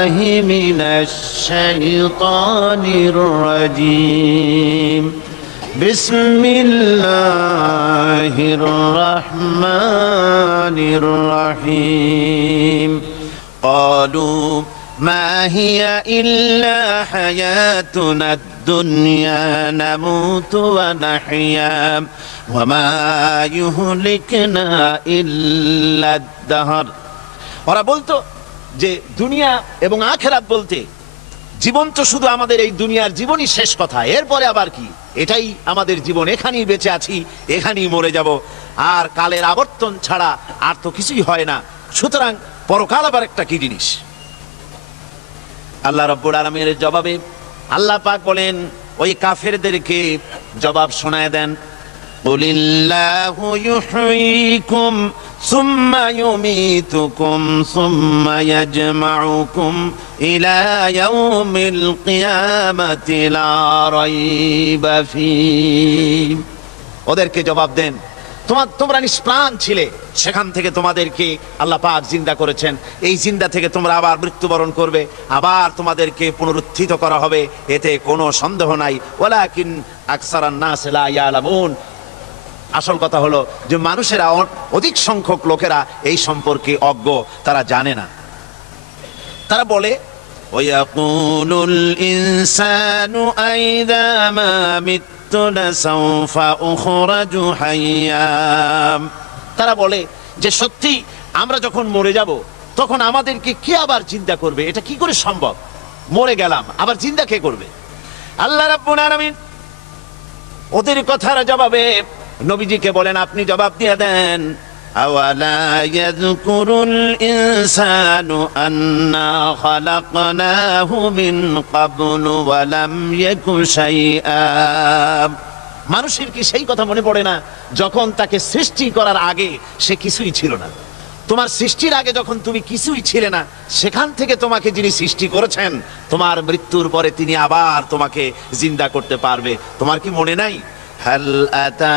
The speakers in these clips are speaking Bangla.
بالله من الشيطان الرجيم بسم الله الرحمن الرحيم قالوا ما هي إلا حياتنا الدنيا نموت ونحيا وما يهلكنا إلا الدهر ওরা বলতো যে দুনিয়া এবং আখিরাত বলতে জীবন তো শুধু আমাদের এই দুনিয়ার জীবনই শেষ কথা, এরপরে আবার কি, এটাই আমাদের জীবন, এখানেই বেঁচে আছি, এখানেই মরে যাব, আর কালের আবর্তন ছাড়া আর তো কিছুই হয় না, সুতরাং পরকাল আবার একটা কি জিনিস। আল্লাহ রাব্বুল আলামিনের জবাবে আল্লাহ পাক বলেন ওই কাফেরদেরকে জবাব শোনায় দেন, কুলিল্লাহু ইউহয়িকুম সুম্মা ইউমীতুকুম সুম্মা ইয়াজমাউকুম ইলা ইয়াউমিল কিয়ামাতি লা রাইবা ফীহ। ওদেরকে জবাব দেন তোমরা নিষ্প্রাণ ছিলে, সেখান থেকে তোমাদেরকে আল্লাহ পাক জিন্দা করেছেন, এই জিন্দা থেকে তোমরা আবার মৃত্যুবরণ করবে, আবার তোমাদেরকে পুনরুত্থিত করা হবে, এতে কোনো সন্দেহ নাই। ওয়ালাকিন আকসারান নাস লা ইয়ালামুন। আসল কথা হলো যে মানুষেরা, অধিক সংখ্যক লোকেরা এই সম্পর্কে অজ্ঞ, তারা জানে না। তারা বলে ওয়ায়াকুলুল ইনসানু আইযা মা মিততু লাসাউফা উখরাজু হাইয়্যা। তারা বলে যে সত্যি আমরা যখন মরে যাব তখন আমাদেরকে কে আবার চিন্তা করবে, এটা কি করে সম্ভব, মরে গেলাম আবার চিন্তা কে করবে। আল্লাহ রাব্বুল আলামিন ওদের কথার জবাবে নবীজিকে বলেন আপনি জবাব দিয়ে দেন, আওয়ালা ইয়াযকুরুল ইনসানু আন্না খালাকনাহু মিন ক্বাবলু ওয়া লাম ইয়াকু শাইআ। মানুষের কি সেই কথা মনে পড়ে না যখন তাকে সৃষ্টি করার আগে সে কিছুই ছিল না? তোমার সৃষ্টির আগে যখন তুমি কিছুই ছিলে না, সেখান থেকে তোমাকে যিনি সৃষ্টি করেছেন, তোমার মৃত্যুর পরে তিনি আবার তোমাকে জিন্দা করতে পারবে। তোমার কি মনে নাই? হাল আতা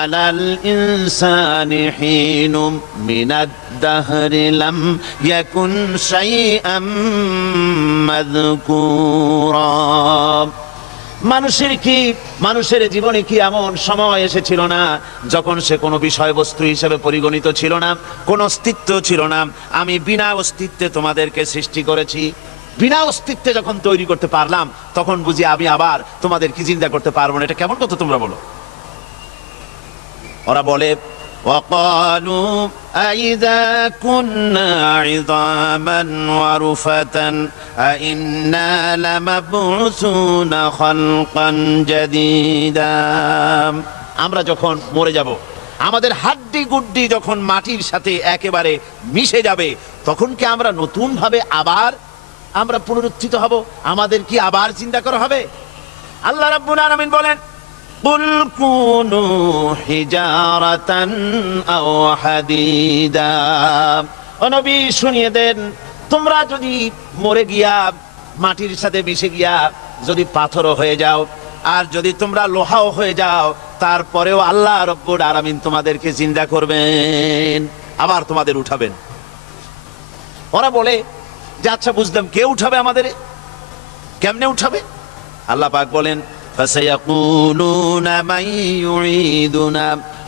আলাল ইনসানি হিনুম মিনাদ দাহরি লাম ইয়াকুন শাইআম মাযকুরা। মানুষের জীবনে কি এমন সময় এসেছিল না যখন সে কোনো বিষয়বস্তু হিসেবে পরিগণিত ছিল না, কোনো অস্তিত্ব ছিল না? আমি বিনা অস্তিত্বে তোমাদেরকে সৃষ্টি করেছি, বিনা অস্তিত্বে যখন তৈরি করতে পারলাম তখন বুঝি আমি আবার তোমাদেরকে জিন্দা করতে পারবো না? এটা কেমন কথা তোমরা বলো? ওরা বলে وقالوا أئذا كنا عظاما ورفاتا أئنا لمبعوثون خلقا جديدا। আমরা যখন মরে যাব, আমাদের হাড্ডি গুড্ডি যখন মাটির সাথে একেবারে মিশে যাবে, তখন কি আমরা নতুন ভাবে আবার আমরা পুনরুত্থিত হব? আমাদের কি আবার চিন্তা করা হবে? আল্লাহ রাব্বুল আলামিন বলেন কুল কুনু হিজারাতান আও হাদিদা। ও নবী শুনিয়ে দেন, তোমরা যদি মরে গিয়া মাটির সাথে মিশে গিয়া যদি পাথরও হয়ে যাও, আর যদি তোমরা লোহাও হয়ে যাও, তারপরেও আল্লাহ রাব্বুল আলামিন তোমাদেরকে জিন্দা করবেন, আবার তোমাদের উঠাবেন। ওরা বলে যে আচ্ছা বুঝলাম, কে উঠাবে আমাদের, কেমনে উঠাবে? আল্লাহ পাক বলেন ফাসায়াকুলুনা মান ইউঈদুনা।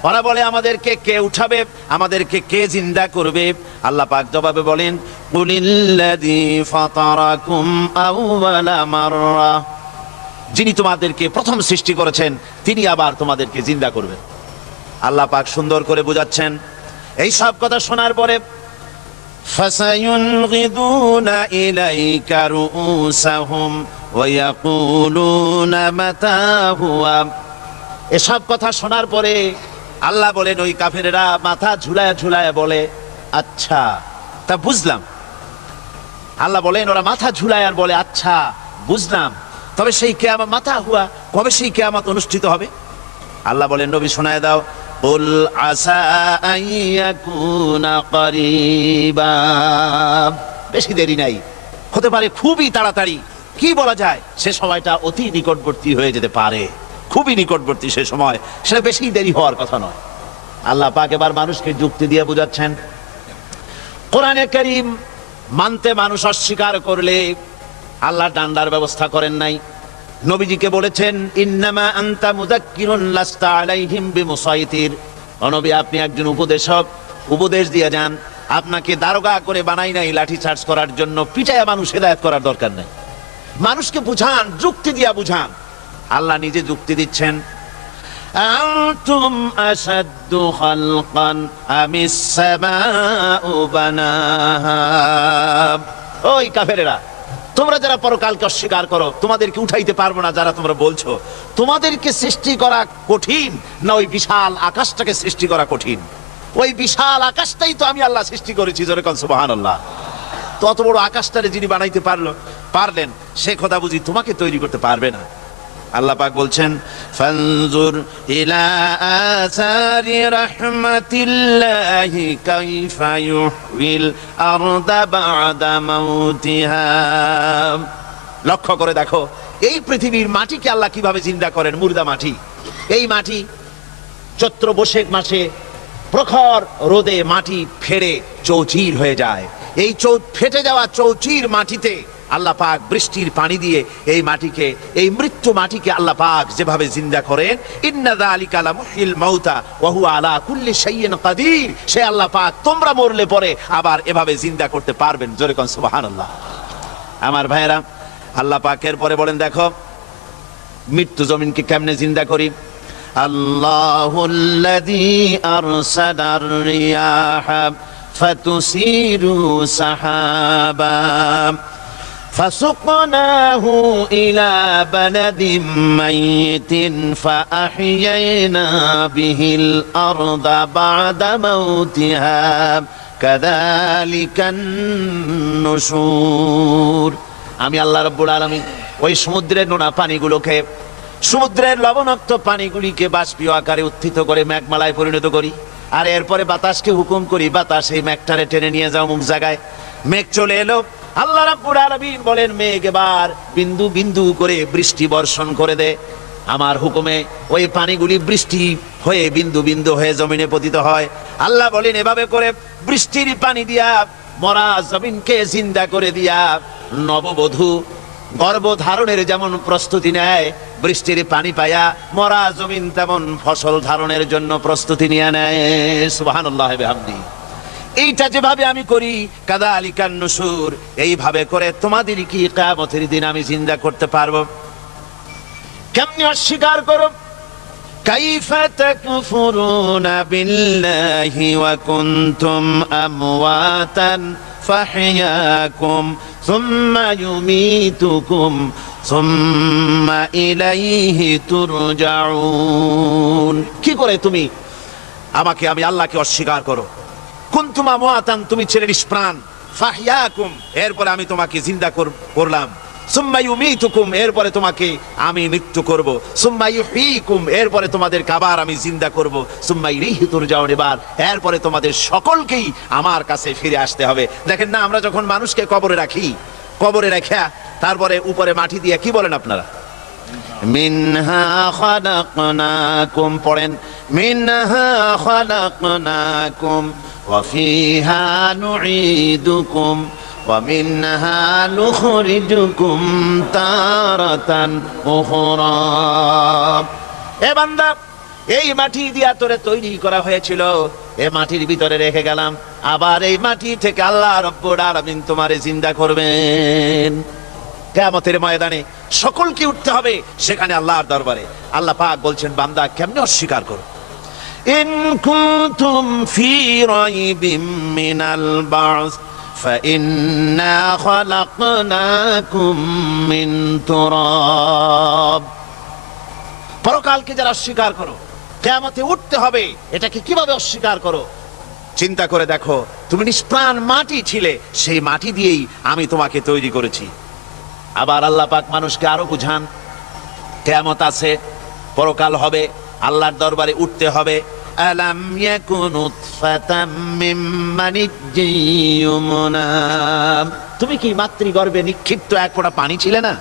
ওরা বলে আমাদেরকে কে উঠাবে, আমাদেরকে কে জিন্দা করবে? আল্লাহ পাক জবাবে বলেন কুলিল্লাযী ফাতারাকুম আউওয়ালা মাররা। যিনি তোমাদেরকে প্রথম সৃষ্টি করেছেন তিনি আবার তোমাদেরকে জিন্দা করবেন। আল্লাহ পাক সুন্দর করে বোঝাচ্ছেন। এই সব কথা শোনার পরে ফাসায়ুনগিদুনা ইলাইকা রুউসাহুম ওয়া ইয়াকুলুনা মাতা হুয়া। এসব কথা শোনার পরে আল্লাহ বলেন ওই কাফেরেরা মাথা ঝুলায়া ঝুলায়া বলে আচ্ছা তা বুঝলাম। আল্লাহ বলেন ওরা মাথা ঝুলায় আর বলে আচ্ছা বুঝলাম, তবে সেই কিয়ামত মাতা হুয়া, কবে সেই কিয়ামত অনুষ্ঠিত হবে? আল্লাহ বলেন নবী শোনায় দাও, কুল আসা আইয়াকুনা করিবা। বেশি দেরি নাই, হতে পারে খুবই তাড়াতাড়ি। কি বলা যায়, সে সময়টা অতি নিকটবর্তী হয়ে যেতে পারে, খুবই নিকটবর্তী সে সময়, সেটা বেশি দেরি হওয়ার কথা নয়। আল্লাহ পাক এবার মানুষকে যুক্তি দিয়ে বুঝাচ্ছেন। কোরআনে কারীম মানতে মানুষ অস্বীকার করলে আল্লাহ ডান্ডার ব্যবস্থা করেন নাই। নবীজিকে বলেছেন ইন্নামা আনতা মুযাক্কিরুন লাস্তা আলাইহিম বিমুসাইতির। নবী আপনি একজন উপদেশক, উপদেশ দিয়ে যান, আপনাকে দারোগা করে বানাই নাই লাঠি চার্জ করার জন্য, পিটায়া মানুষ হেদায়েত করার দরকার নেই। মানুষকে বুঝান, যুক্তি দিয়া বুঝান। আল্লাহ নিজে যুক্তি দিচ্ছেন আনতুম আশাদ্দু খালকান আমিস সামাউ বানাহা। ওই কাফেরেরা, তোমরা যারা পরকালকে অস্বীকার করো, তোমাদেরকে উঠাইতে পারবো না যারা তোমরা বলছো, তোমাদেরকে সৃষ্টি করা কঠিন না ওই বিশাল আকাশটাকে সৃষ্টি করা কঠিন? ওই বিশাল আকাশটাই তো আমি আল্লাহ সৃষ্টি করেছি, জোরে কোন সুবহানাল্লাহ। তত বড় আকাশটারে যিনি বানাইতে পারলেন, সে খোদা বুঝি তোমাকে তৈরি করতে পারবে না? আল্লাহ পাক বলছেন ফানজুর ইলা আসারি রাহমাতিল্লাহি কাইফা ইউহিল আরদা বা'দা মাউতিহা। লক্ষ্য করে দেখো এই পৃথিবীর মাটিকে আল্লাহ কিভাবে জিন্দা করেন। মুর্দা মাটি, এই মাটি চৈত্র বৈশাখ মাসে প্রখর রোদে মাটি ফেড়ে চৌচির হয়ে যায়। এই ফেটে যাওয়া চৌচির মাটিতে আল্লাহ পাক বৃষ্টির পানি দিয়ে এই মাটিকে, এই মৃত্যু মাটিকে আল্লাহ পাক যেভাবে জিন্দা করেন, ইন্না যালিকা লামুহিল মাউতা ওয়া হুয়া আলা কুল্লি শাইইন কাদির, সে আল্লাহ পাক তোমরা মরলে পরে আবার এভাবে জিন্দা করতে পারবেন। জোরে কোন সুবহানাল্লাহ। আমার ভাইরা, আল্লাহ পাকের পরে বলেন দেখো মৃত্যু জমিনকে কেমনে জিন্দা করি। আল্লাহুল্লাযী আরসালার রিয়াহা ফাতুসিরু সাহাবা فسقناه إلى بلد ميت فأحيينا به الأرض بعد موتها كذلك النشور। আমি আল্লাহ রাব্বুল আলামিন ওই সমুদ্রের নোনা পানিগুলোকে, সমুদ্রের লবণাক্ত পানিগুলিকে বাষ্পীয় আকারে উত্থিত করে মেঘমালায় পরিণত করি, আর এরপরে বাতাসকে হুকুম করি বাতাস এই মেঘটারে টেনে নিয়ে যাও মুখ জায়গায়। মেঘ চলে এলো, আল্লাহ রাব্বুল আলামিন বলেন মেঘ এবার বিন্দু বিন্দু করে বৃষ্টি বর্ষণ করে দে। আমার হুকুমে ওই পানিগুলি বৃষ্টি হয়ে বিন্দু বিন্দু হয়ে জমিনে পতিত হয়। আল্লাহ বলেন এভাবে করে বৃষ্টির পানি দিয়া মরা জমিনকে জিন্দা করে দিয়া নববধূ গর্ভধারণের যেমন প্রস্তুতি নেয়, বৃষ্টির পানি পায়া মরা জমিন তেমন ফসল ধারণের জন্য প্রস্তুতি নিয়ে নেয়। সুবহানাল্লাহ বিহামদি। এইটা যেভাবে আমি করি কাযালিকান নুশুর, এইভাবে করে তোমাদের কি কিয়ামতের দিন আমি জিন্দা করতে পারবো? কেমনে অস্বীকার করো? কাইফা তাকফুরুনা বিল্লাহি ওয়া কুনতুম আমওয়াতান ফাহইয়াকুম সুম্মা ইউমীতুকুম সুম্মা ইলাইহি তুরজাউন। কি করে তুমি আমাকে, আমি আল্লাহকে অস্বীকার করো? কুনতুম আমওয়াতান, তুমি ছিলে নিষ্প্রাণ, ফাহইয়াকুম, এরপরে আমি তোমাকে জিন্দা করলাম, সুম্মা ইউমীতুকুম, এরপরে তোমাকে আমি মৃত্যু করব, সুম্মা ইউহয়ীকুম, এরপরে তোমাদের আবার আমি জিন্দা করব, সুম্মা ইলাইহি তুরজাউন, এরপরে তোমাদের সকলকেই আমার কাছে ফিরে আসতে হবে। দেখেন না, আমরা যখন মানুষকে কবরে রাখি, কবরে রাখা তারপরে উপরে মাটি দিয়ে কি বলেন আপনারা? মিনহা খালাকনাকুম, পড়েন মিনহা খালাকনাকুম ওয়া ফিহা নুঈদুকুম ওয়া মিনহা নুখরিজুকুম তারাতান উখরা। এ বান্দা, এই মাটি দিয়া তোরে তৈরি করা হয়েছিল, এই মাটির ভিতরে রেখে গেলাম, আবার এই মাটি থেকে আল্লাহ রাব্বুল আলামিন তোমারে জিন্দা করবেন। কিয়ামতের ময়দানে সকলকে উঠতে হবে সেখানে আল্লাহর দরবারে। আল্লাহ পাক বলছেন বান্দা কেমনে অস্বীকার করো? ইন কুনতুম ফি রাইবিম মিনাল বা'স ফাইন্না খালাকনাকুম মিন তুরাব। পরকালকে যারা অস্বীকার করো, কিয়ামতে উঠতে হবে, এটাকে কিভাবে অস্বীকার করো? চিন্তা করে দেখো, তুমি নিষ্প্রাণ মাটি ছিলে, সেই মাটি দিয়েই আমি তোমাকে তৈরি করেছি। আবার আল্লাহ পাক মানুষকে আরো বুঝান, কিয়ামত আছে, পরকাল হবে, আল্লাহর দরবারে উঠতে হবে। আলাম ইয়াকুন নুতফাতাম মিন মানিয়্যিন ইউমনা, তুমি কি মাতৃগর্ভে নিক্ষিপ্ত এক ফোঁটা পানি ছিলে না?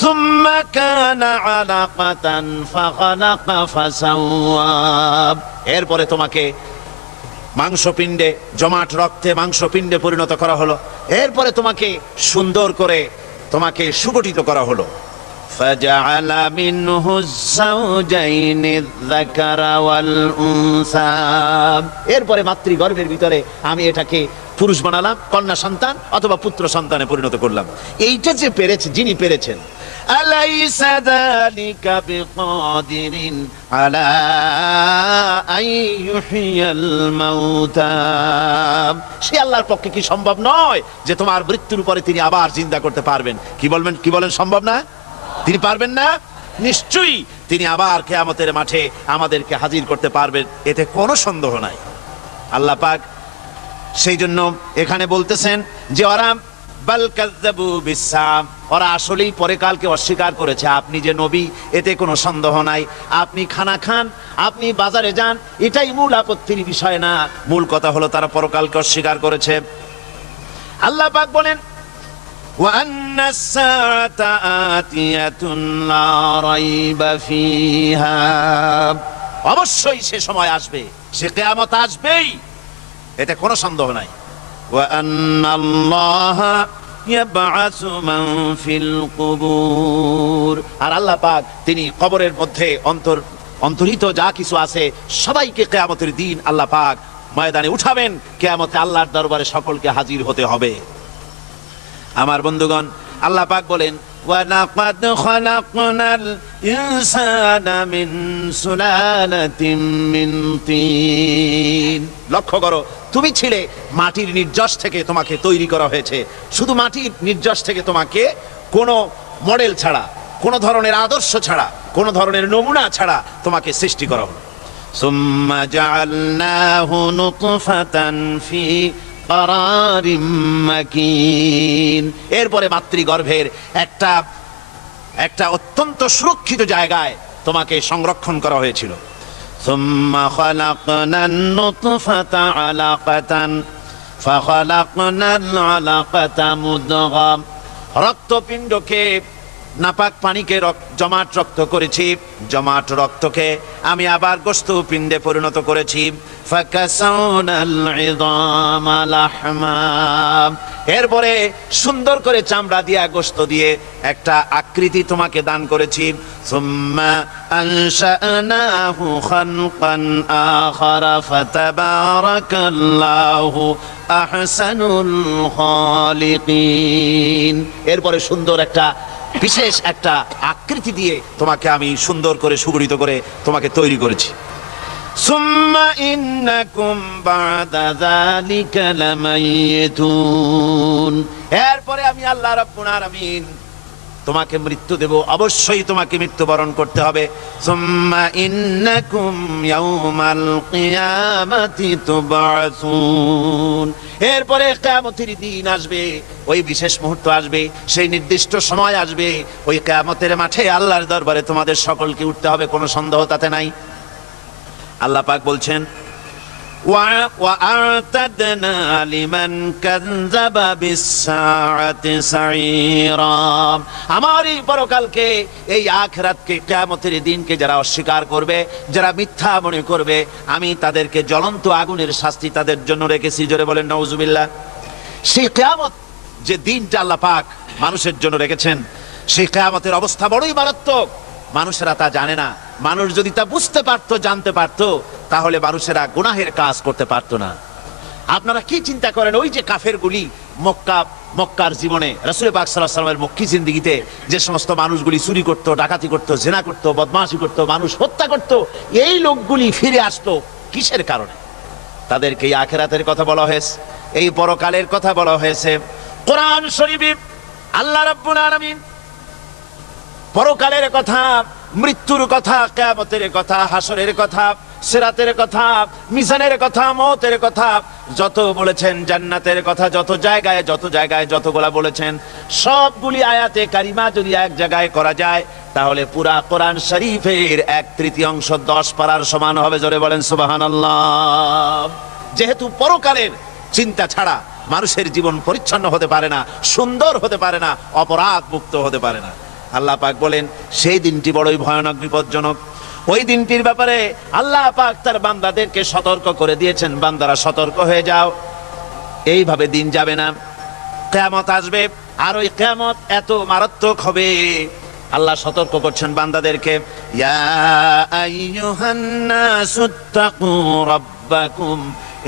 সুম্মা কানা আলাকাতান ফাখালাকা ফাসাওয়া, এরপরে তোমাকে মাংসপিণ্ডে, জমাট রক্তে মাংসপিণ্ডে পরিণত করা হলো। এরপরে তোমাকে সুন্দর করে তোমাকে সুগঠিত করা হলো। فجعل منه الزوجين الذكر والأنثى। এরপরে মাতৃগর্ভের ভিতরে আমি এটাকে পুরুষ বানালাম, কন্যা সন্তান অথবা পুত্র সন্তানে পরিণত করলাম। এইটা যে পেরেছে, যিনি পেরেছেন, আলাইসা যালিকা বিকাদিরিন আলা আন ইউহিয়াল মাউতা। সে আল্লাহর পক্ষে কি সম্ভব নয় যে তোমার মৃত্যুর পরে তিনি আবার জিন্দা করতে পারবেন? কি বলেন সম্ভব না? তিনি পারবেন না? নিশ্চয়ই তিনি আবার কিয়ামতের মাঠে আমাদেরকে হাজির করতে পারবেন, এতে কোনো সন্দেহ নাই। আল্লাহ পাক সেই জন্য এখানে বলতেছেন যে ওরা বাল কাযযাবু বিসসা, ওরা আসলেই পরকালকে অস্বীকার করেছে। আপনি যে নবী এতে কোনো সন্দেহ নাই। আপনি খানা খান, আপনি বাজারে যান, এটাই মূল আপত্তির বিষয় না। মূল কথা হলো তারা পরকালকে অস্বীকার করেছে। আল্লাহ পাক বলেন وأن الساعة آتية لا ريب فيها। অবশ্যই সে সময় আসবে, সে কিয়ামত আসবেই, এতে কোনো সন্দেহ নাই। وأن الله يبعث من في القبور। আর আল্লাহ পাক তিনি কবরের মধ্যে অন্তর্হিত যা কিছু আছে সবাইকে কিয়ামতের দিন আল্লাহ পাক ময়দানে উঠাবেন। কিয়ামতে আল্লাহর দরবারে সকলকে হাজির হতে হবে। আমার বন্ধুগণ, আল্লাহ পাক বলেন ওয়ালাকাদ খালাকনাল ইনসানা মিন সুলালাতিন মিন তিন। লক্ষ্য করো, তুমি ছিলে মাটির নির্যাস থেকে তোমাকে তৈরি করা হয়েছে। শুধু মাটির নির্যাস থেকে তোমাকে কোনো মডেল ছাড়া, কোনো ধরনের আদর্শ ছাড়া, কোনো ধরনের নমুনা ছাড়া তোমাকে সৃষ্টি করা হলো। সুম্মা জাআলনাহু নুতফাতান ফি কারারিম মাকিন। এরপরে মাতৃগর্ভের একটা অত্যন্ত সুরক্ষিত জায়গায় তোমাকে সংরক্ষণ করা হয়েছিল। সুম্মা খালাকনান নুতফাতা আলাকাতান ফাখালাকনাল আলাকাতা মুদগা। রক্তপিণ্ডকে, নাপাক পানিকে জমাট রক্ত করেছি, জমাট রক্তকে আমি আবার গোশত পিণ্ডে পরিণত করেছি। ফাকাসাউনাল ইযামা লাহমা। এরপরে সুন্দর করে চামড়া দিয়ে, গোশত দিয়ে একটা আকৃতি তোমাকে দান করেছি। সুম্মা আনশানাহু খালকান আখারা ফাতাবারাকাল্লাহু আহসানুল খালিকিন। এরপরে সুন্দর একটা বিশেষ একটা আকৃতি দিয়ে তোমাকে আমি সুন্দর করে সুগঠিত করে তোমাকে তৈরি করেছি। সুম্মা ইন্নাকুম বাদা যালিকা লামাইতুন। এরপরে আমি আল্লাহ রাব্বুল আলামিন তোমাকে মৃত্যু দেব, অবশ্যই তোমাকে মৃত্যুবরণ করতে হবে। সুম্মা ইন্নাকুম ইয়াউমাল কিয়ামাতি তুবআসুন। এরপরে কিয়ামতের দিন আসবে, ওই বিশেষ মুহূর্ত আসবে, সেই নির্দিষ্ট সময় আসবে, ওই কিয়ামতের মাঠে আল্লাহর দরবারে তোমাদের সকলকে উঠতে হবে, কোনো সন্দেহ তাতে নাই। আল্লাহ পাক বলছেন وَأَعْتَدْنَا لِمَنْ كَذَّبَ بِالسَّاعَةِ سَعِيرًا। আমার এই পরকালকে, এই আখিরাতকে, কিয়ামতের দিনকে যারা অস্বীকার করবে, যারা মিথ্যা মনে করবে, আমি তাদেরকে জ্বলন্ত আগুনের শাস্তি তাদের জন্য রেখেছি। জোরে বলেন নাউজুবিল্লাহ। সেই কিয়ামত যে দিনটা আল্লাহ পাক মানুষের জন্য রেখেছেন, সেই কিয়ামতের অবস্থা বড়ই মারাত্মক। মানুষেরা তা জানে না। মানুষ যদি তা বুঝতে পারতো, জানতে পারতো, তাহলে মানুষেরা গুনাহের কাজ করতে পারতো না। আপনারা কি চিন্তা করেন, ওই যে কাফেরগুলি মক্কার জীবনে, রাসূল পাক সাল্লাল্লাহু আলাইহি ওয়াসাল্লামের মক্কি জিন্দেগিতে যে সমস্ত মানুষগুলি চুরি করতো, ডাকাতি করতো, জিনা করতো, বদমাশি করতো, মানুষ হত্যা করতো, এই লোকগুলি ফিরে আসতো কিসের কারণে? তাদেরকে এই আখিরাতের কথা বলা হয়েছে, এই পরকালের কথা বলা হয়েছে। কোরআন শরীফে আল্লাহ রাব্বুল আলামিন পরকালের কথা, মৃত্যুর কথা, কিয়ামতের কথা, হাসরের কথা, সিরাতের কথা, মিজানের কথা, মওতের কথা যত বলেছেন, জান্নাতের কথা যত জায়গায় যতগুলা বলেছেন, সবগুলি আয়াতে কারিমা যদি এক জায়গায় করা যায়, তাহলে পুরা কোরআন শরীফের 1/3 10 পারার সমান হবে। জোরে বলেন সুবহানাল্লাহ। যেহেতু পরকালের চিন্তা ছাড়া মানুষের জীবন পরিচ্ছন্ন হতে পারে না, সুন্দর হতে পারে না, অপরাধ মুক্ত হতে পারে না। আল্লাহ পাক বলেন সেই দিনটি বড়ই ভয়ানক, বিপজ্জনক। ওই দিনটির ব্যাপারে আল্লাহ পাক তার বান্দাদেরকে সতর্ক করে দিয়েছেন, বান্দারা সতর্ক হয়ে যাও। এইভাবে দিন যাবে না, কিয়ামত আসবে, আর ওই কিয়ামত এত মারাত্মক হবে। আল্লাহ সতর্ক করছেন বান্দাদেরকে, ইয়া আইয়ুহান নাসুত্তাকু রাব্বাকুম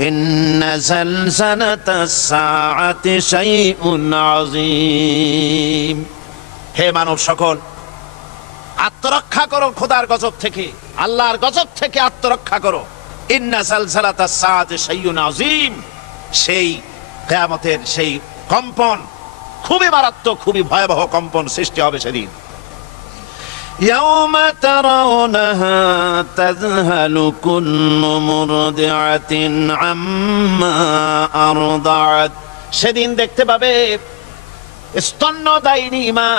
ইন্না জালজালাতাস সাআতি শাইউন আযীম। হে মানব সকল, আত্মরক্ষা করো খোদার গজব থেকে, আল্লাহর গজব থেকে আত্মরক্ষা করো। ইন্না জালজালাতাস সাআতি শাইউন আযীম, সেই কিয়ামতের সেই কম্পন খুবই মারাত্মক, খুবই ভয়াবহ কম্পন সৃষ্টি হবে সেদিন। ইয়াউমা তারাউনাহা তাযহালু কুল্লু মুরদিআতিন আম্মা আরদাআত। সেদিন দেখতে পাবে স্তন্যদায়িনী মা,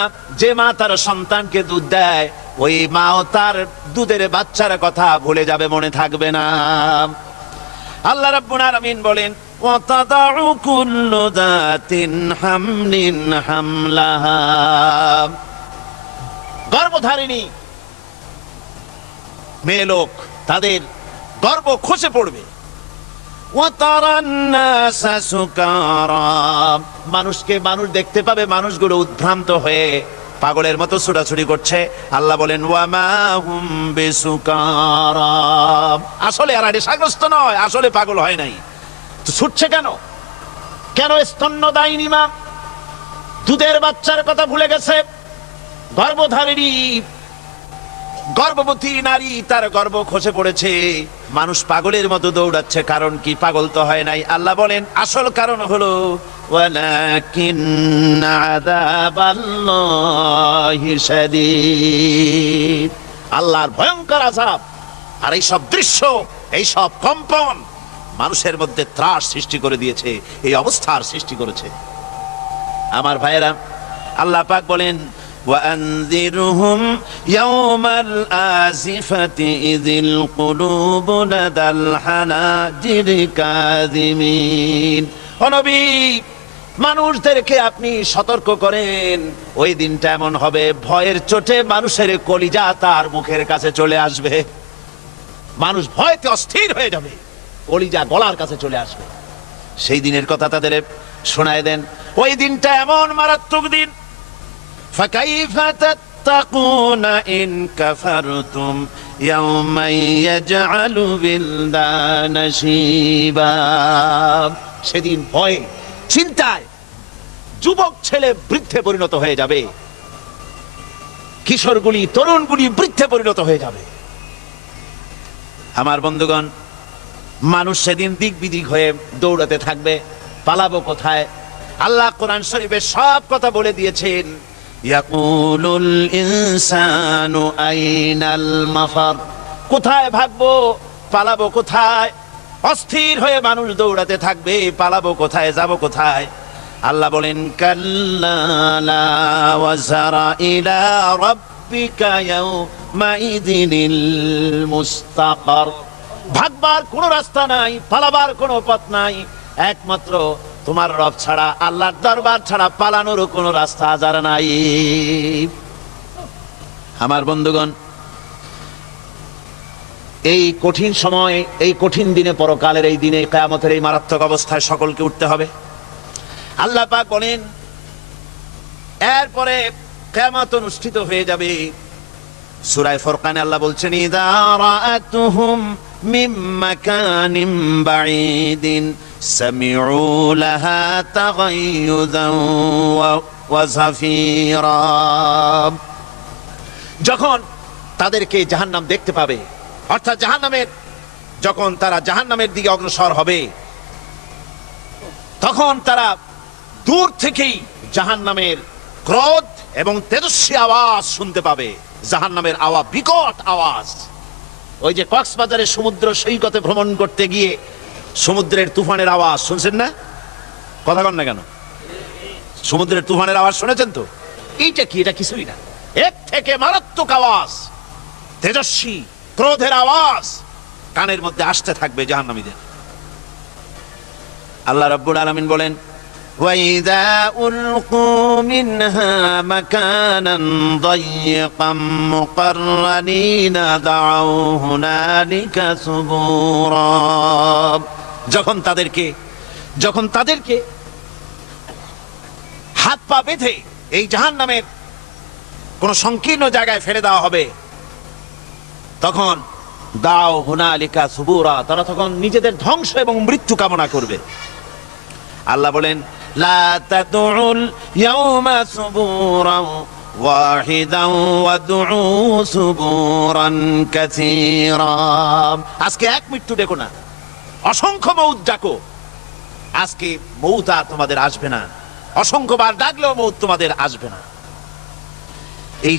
যে মা তার সন্তানকে দুধ দেয়, ওই মাও তার দুধের বাচ্চার কথা ভুলে যাবে, মনে থাকবে না। আল্লাহ রাব্বুল আলামিন বলেন, ওয়াতাদাউ কুল্লু যাতিন হামলিন হামলাহা। গর্ভধারিণী মেয়ে লোক, তাদের গর্ভ খসে পড়বে। ওয়াতারান নাসা সুকারা, মানুষকে মানুষ দেখতে পাবে, মানুষগুলো উদ্ভ্রান্ত হয়ে পাগলের মতো ছোটাছুটি করছে। আল্লাহ বলেন, ওয়ামা হুম বিসুকারা, আসলে আর নেশাগ্রস্ত নয়, আসলে পাগল হয় নাই। তো ছুটছে কেন? কেন? স্তন্যদায়িনী মা দুধের বাচ্চার কথা ভুলে গেছে। গর্ভধারিণী গর্ভবতী নারী, তার গর্ভ খসে পড়েছে, মানুষ পাগলের মতো দৌড়াচ্ছে। কারণ কি? পাগল তো হয় নাই। আল্লাহ বলেন, আসল কারণ হলো ওয়ালাকিন্না আযাবাল্লাহি শাদীদ, আল্লাহর ভয়ঙ্কর আযাব। আর এই সব দৃশ্য, এই সব কম্পন মানুষের মধ্যে ত্রাস সৃষ্টি করে দিয়েছে, এই অবস্থার সৃষ্টি করেছে। আমার ভাইয়েরা, আল্লাহ পাক বলেন, وأنذرهم يوم الآزفة إذ القلوب لدى الحناجر كاظمين। ও নবী, মানুষদেরকে আপনি সতর্ক করেন, ওই দিনটা এমন হবে, ভয়ের চোটে মানুষের কলিজা তার মুখের কাছে চলে আসবে। মানুষ ভয়তে অস্থির হয়ে যাবে, কলিজা গলার কাছে চলে আসবে। সেই দিনের কথা তাদের শোনায় দেন। ওই দিনটা এমন মারাত্মক দিন। فكيف تتقون إن كفرتم يوما يجعل الولدان شيبا। সেদিন ভয়ে চিন্তায় যুবক ছেলে বৃদ্ধে পরিণত হয়ে যাবে, কিশোরগুলি তরুণগুলি বৃদ্ধে পরিণত হয়ে যাবে। আমার বন্ধুগণ, মানুষ সেদিন দিক বিদিক হয়ে দৌড়াতে থাকবে, পালাবো কোথায়? আল্লাহ কোরআন শরীফে সব কথা বলে দিয়েছেন। ইয়াকুলুল ইনসানু আইনাল মাফার, কোথায় ভাগবো, পালাবো কোথায়? অস্থির হয়ে মানুষ দৌড়াতে থাকবে, পালাবো কোথায়, যাব কোথায়? আল্লাহ বলেন, কাল্লা লা ওয়াজারা ইলা রাব্বিকা ইয়াউমাইযিনিল মুস্তাকার। ভাগবার কোনো রাস্তা নাই, পালাবার কোনো পথ নাই, একমাত্র তোমার রব ছাড়া, আল্লাহর দরবার ছাড়া পালানোরও কোনো রাস্তা আজার নাই। আমার বন্ধুগণ, এই কঠিন সময়, এই কঠিন দিনে, পরকালের এই দিনে, কিয়ামতের এই মারাত্মক অবস্থায় সকলকে উঠতে হবে। আল্লাহ পাক বলেন, এরপরে কিয়ামত অনুষ্ঠিত হয়ে যাবে। সূরা ফুরকানে আল্লাহ বলছেন, ইযা রাআতুহুম মিন মাকানিন বাঈদিন সামিউ লাহা তাগায়ুযান ওয়া যাফীরা। যখন তাদেরকে জাহান্নাম দেখতে পাবে, অর্থাৎ জাহান্নামের, যখন তারা জাহান্নামের দিকে অগ্রসর হবে, তখন তারা দূর থেকেই জাহান্নামের ক্রোধ এবং তেজস্বী আওয়াজ শুনতে পাবে। জাহান্নামের আওয়াজ, বিকট আওয়াজ। ওই যে কক্সবাজারে সমুদ্র সৈকতে ভ্রমণ করতে গিয়ে সমুদ্রের তুফানের আওয়াজ শুনছেন না? কথা বল না কেন? সমুদ্রের তুফানের আওয়াজ শুনেছেন তো? এইটা কি? এটা কিছুই না, এর থেকে মারাত্মক আওয়াজ, তেজস্বী ক্রোধের আওয়াজ কানের মধ্যে আসতে থাকবে জাহান্নামীদের। আল্লাহ রাব্বুল আলামিন বলেন, وَإِذَا أُلْقُوا مِنْهَا مَكَانًا ضَيِّقًا مُقَرَّنِينَ دَعَوْا هُنَالِكَ ثُبُورًا। যখন তাদেরকে হাত পা বেঁধে এই জাহান্নামের কোন সংকীর্ণ জায়গায় ফেলে দেওয়া হবে, তখন দাও হুনালিকা সুবুরা, তারা তখন নিজেদের ধ্বংস এবং মৃত্যু কামনা করবে। আল্লাহ বলেন লা তাদউল ইয়াউমা সুবুরান ওয়াহিদান ওয়াদউ সুবুরান কাসীরা। আজকে এক মৃত্যু ডেকো না, অসংখ্য মউত ডাকো। আজকে মউত আর তোমাদের আসবে না, অসংখ্যবার ডাকলেও মউত তোমাদের আসবে না। এই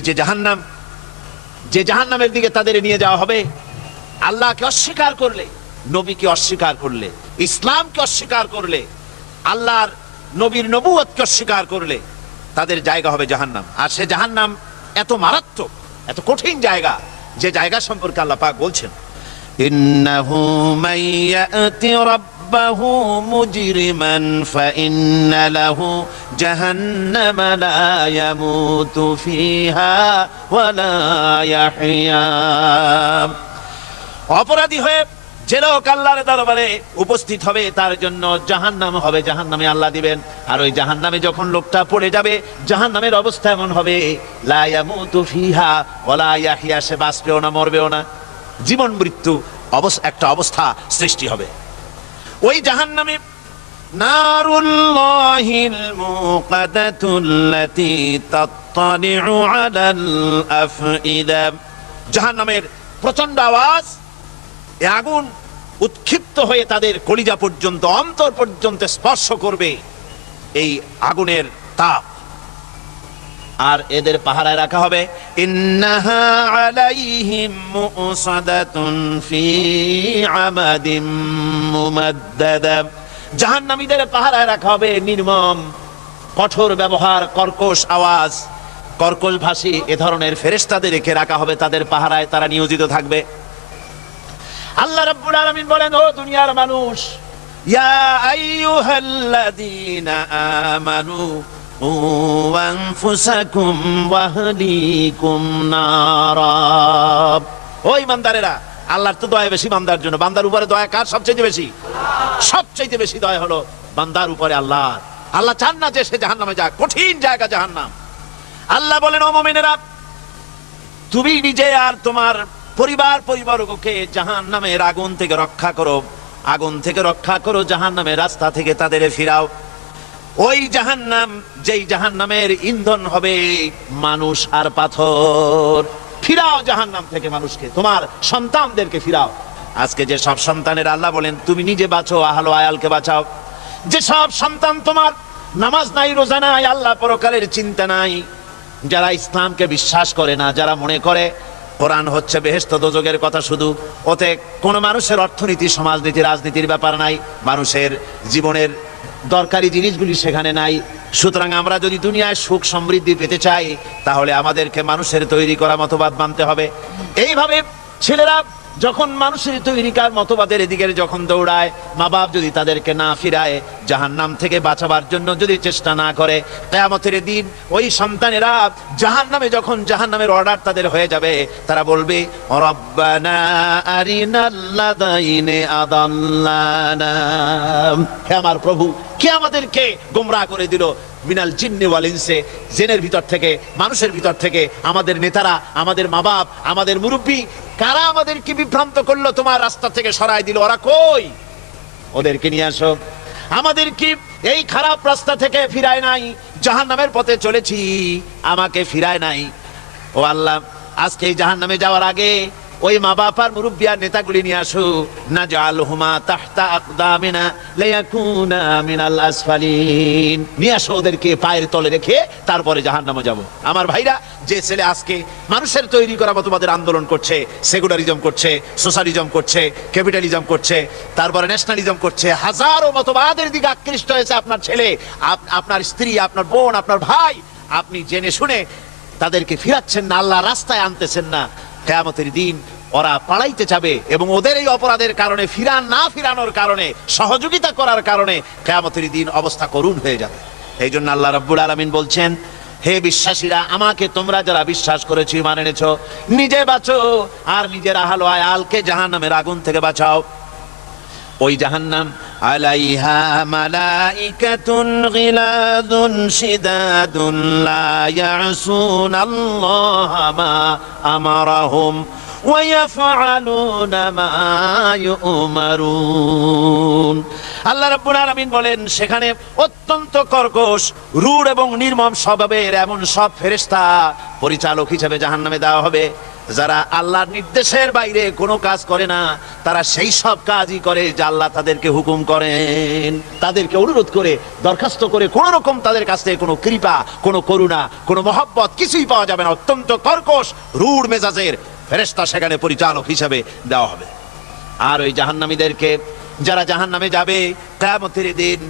যে জাহান্নামের দিকে তাদের নিয়ে যাওয়া হবে, আল্লাহকে অস্বীকার করলে, নবীকে অস্বীকার করলে, ইসলামকে অস্বীকার করলে, আল্লাহর নবীর নবুয়তকে অস্বীকার করলে তাদের জায়গা হবে জাহান্নাম। আর সে জাহান্নাম এত মারাত্মক, এত কঠিন জায়গা, যে জায়গা সম্পর্কে আল্লাহ পাক বলছেন ইন্নাহু মাইয়াতি রাব্বাহু মুজরিমান ফাইন্না লাহু জাহান্নামা লা ইয়ামুতু ফিহা ওয়া লা ইয়াহইয়া। অপরাধী হয়ে যে লোক আল্লাহর দরবারে উপস্থিত হবে তার জন্য জাহান্নাম হবে, জাহান্নামে আল্লাহ দিবেন। আর ওই জাহান্নামে যখন লোকটা পড়ে যাবে, জাহান্নামের অবস্থা এমন হবে লা ইয়ামুতু ফিহা ওয়া লা ইয়াহইয়া, সে বাঁচবেও না মরবেও না, জীবন মৃত্যু একটা অবস্থা সৃষ্টি হবে। ওই জাহান্নামে নারুল্লাহিল মুকাদাতুল্লাতী তাত্তালিউ আলাল আফইদা। জাহান্নামের প্রচন্ড আওয়াজ, এই আগুন উৎক্ষিপ্ত হয়ে তাদের কলিজা পর্যন্ত, অন্তর পর্যন্ত স্পর্শ করবে এই আগুনের তাপ। আর এদের পাহারায় রাখা হবে ইন্নাহা আলাইহিম মুসাদাতুন ফি আমাদিম মুমাদ্দাদা। জাহান্নামীদের পাহারায় রাখা হবে নির্মম, কঠোর ব্যবহার, কর্কশ আওয়াজ, কর্কশ ভাষী এ ধরনের ফেরেশতাদের রেখে রাখা হবে তাদের পাহারায়, তারা নিয়োজিত থাকবে। আল্লাহ রাব্বুল আলামিন বলেন, ও দুনিয়ার মানুষ, ইয়া আইয়ুহাল্লাযীনা আমানু আনফুসাকুম ওয়া আহলিকুম নারা। ও ঈমানদারেরা, আল্লাহর তো দয়া বেশি বান্দার জন্য। বান্দার উপরে দয়া কার সবচেয়ে বেশি? সবচেয়ে বেশি দয়া হলো বান্দার উপরে আল্লাহর। আল্লাহ চান না যে সে জাহান্নামে যাক, কঠিন জায়গা জাহান্নাম। আল্লাহ বলেন, ও মুমিনেরা, তুমি নিজে আর তোমার পরিবারকে জাহান্নামের আগুন থেকে রক্ষা করো, আগুন থেকে রক্ষা করো, জাহান্নামের রাস্তা থেকে তাদের ফিরাও। ওই জাহান্নাম, যেই জাহান্নামের ইন্ধন হবে মানুষ আর পাথর, ফিরাও জাহান্নাম থেকে মানুষকে, তোমার সন্তানদেরকে ফিরাও। আজকে যে সব সন্তানের আল্লাহ বলেন তুমি নিজে বাঁচো, আহলো আয়ালকে বাঁচাও। যে সব সন্তান তোমার নামাজ নাই, রোজা নাই, আল্লাহ পরকালের চিন্তা নাই, যারা ইসলামকে বিশ্বাস করে না, যারা মনে করে কোরআন হচ্ছে বেহেশত দোজখের কথা, শুধু ওতে কোন মানুষের অর্থনীতি, সমাজনীতি, রাজনীতির ব্যাপার নাই, মানুষের জীবনের দরকারি জিনিসগুলি সেখানে নাই। সুতরাং আমরা যদি দুনিয়ায় সুখ সমৃদ্ধি পেতে চাই, তাহলে আমাদেরকে মানুষের তৈরি করা মতবাদ মানতে হবে। এইভাবে ছেলেরা যখন মানুষের তৈরিকার মতবাদের এদিকে যখন দৌড়ায়, মা বাপ যদি তাদেরকে না ফিরায়, জাহান্নাম থেকে বাঁচাবার জন্য যদি চেষ্টা না করে, কিয়ামতের দিন ওই সন্তানেরা জাহান্নামে, যখন জাহান্নামের অর্ডার তাদের হয়ে যাবে, তারা বলবে রব্বানা আরিনাল্লাযাইনি আদাল্লানা। হে আমার প্রভু, কে আমাদেরকে গোমরাহ করে দিল, মিনাল জিন্নি ওয়াল ইনসি, জিনের ভিতর থেকে, মানুষের ভিতর থেকে, আমাদের নেতারা, আমাদের মা বাপ, আমাদের মুরব্বী, কারা আমাদেরকে বিভ্রান্ত করলো, তোমার রাস্তা থেকে সরাই দিল, ওরা কই? ওদেরকে নিয়ে আসো। আমাদের কি এই খারাপ রাস্তা থেকে ফিরায় নাই, জাহান্নামের পথে চলেছি, আমাকে ফিরায় নাই। ও আল্লাহ, আজকে এই জাহান্নামে যাওয়ার আগে ওই মা বাপ আর মুরব্বী আর নেতাগুলি নিয়ে আসো। নাজআলহুমা তাহতা আকদামিনা লিয়াকুনা মিনাল আসফালিন। নিয়ে আসো ওদেরকে পায়ের তলে রেখে, তারপরে জাহান্নামে যাব। আমার ভাইরা, যে ছেলে আজকে মানুষের তৈরি করা মতবাদের আন্দোলন করছে, সেকুলারিজম করছে, সোশ্যালিজম করছে, ক্যাপিটালিজম করছে, তারপরে ন্যাশনালিজম করছে, হাজারো মতবাদের দিকে আকৃষ্ট হয়েছে আপনার ছেলে, আপনার স্ত্রী, আপনার বোন, আপনার ভাই, আপনি জেনে শুনে তাদেরকে ফিরাচ্ছেন না, আল্লাহর রাস্তায় আনতেছেন না, কিয়ামতের দিন ওরা পালাইতে যাবে এবং ওদের এই অপরাধের কারণে ফিরানোর কারণে সহযোগিতা করার কারণে কিয়ামতের দিন অবস্থা করুণ হয়ে যাবে। এই জন্য আল্লাহ রাব্বুল আলামিন বলছেন, হে বিশ্বাসীরা, আমাকে তোমরা যারা বিশ্বাস করেছো, ঈমান এনেছো, নিজে বাঁচো আর নিজের আহল ও আয়ালকে জাহান্নামের আগুন থেকে বাঁচাও। ওই জাহান্নাম আলাইহা মালাইকাতুন গিলাদুন শিদাদুন লা ইয়াসুনাল্লাহা মা আমারাহুম ওয়া ইয়াফআলুনা মা ইউমারুন। আল্লাহ রাব্বুল আলামিন বলেন, সেখানে অত্যন্ত কর্কশ, রূঢ় এবং নির্মম স্বভাবের এমন সব ফেরেশতা পরিচালক হিসেবে জাহান্নামে দেওয়া হবে, যারা আল্লাহর নির্দেশের বাইরে কোনো কাজ করে না। তারা সেই সব কাজই করে যা আল্লাহ তাদেরকে হুকুম করেন। তাদেরকে অনুরোধ করে, দরখাস্ত করে কোন রকম তাদের কাছ থেকে কোনো কৃপা, কোনো করুণা, কোনো মহব্বত কিছুই পাওয়া যাবে না। অত্যন্ত কর্কশ, রূঢ় মেজাজের ফেরেশতা সেখানে পরিচালক হিসেবে দেওয়া হবে। আর ওই জাহান্নামীদেরকে, যারা জাহান্নামে যাবে কিয়ামতের দিন,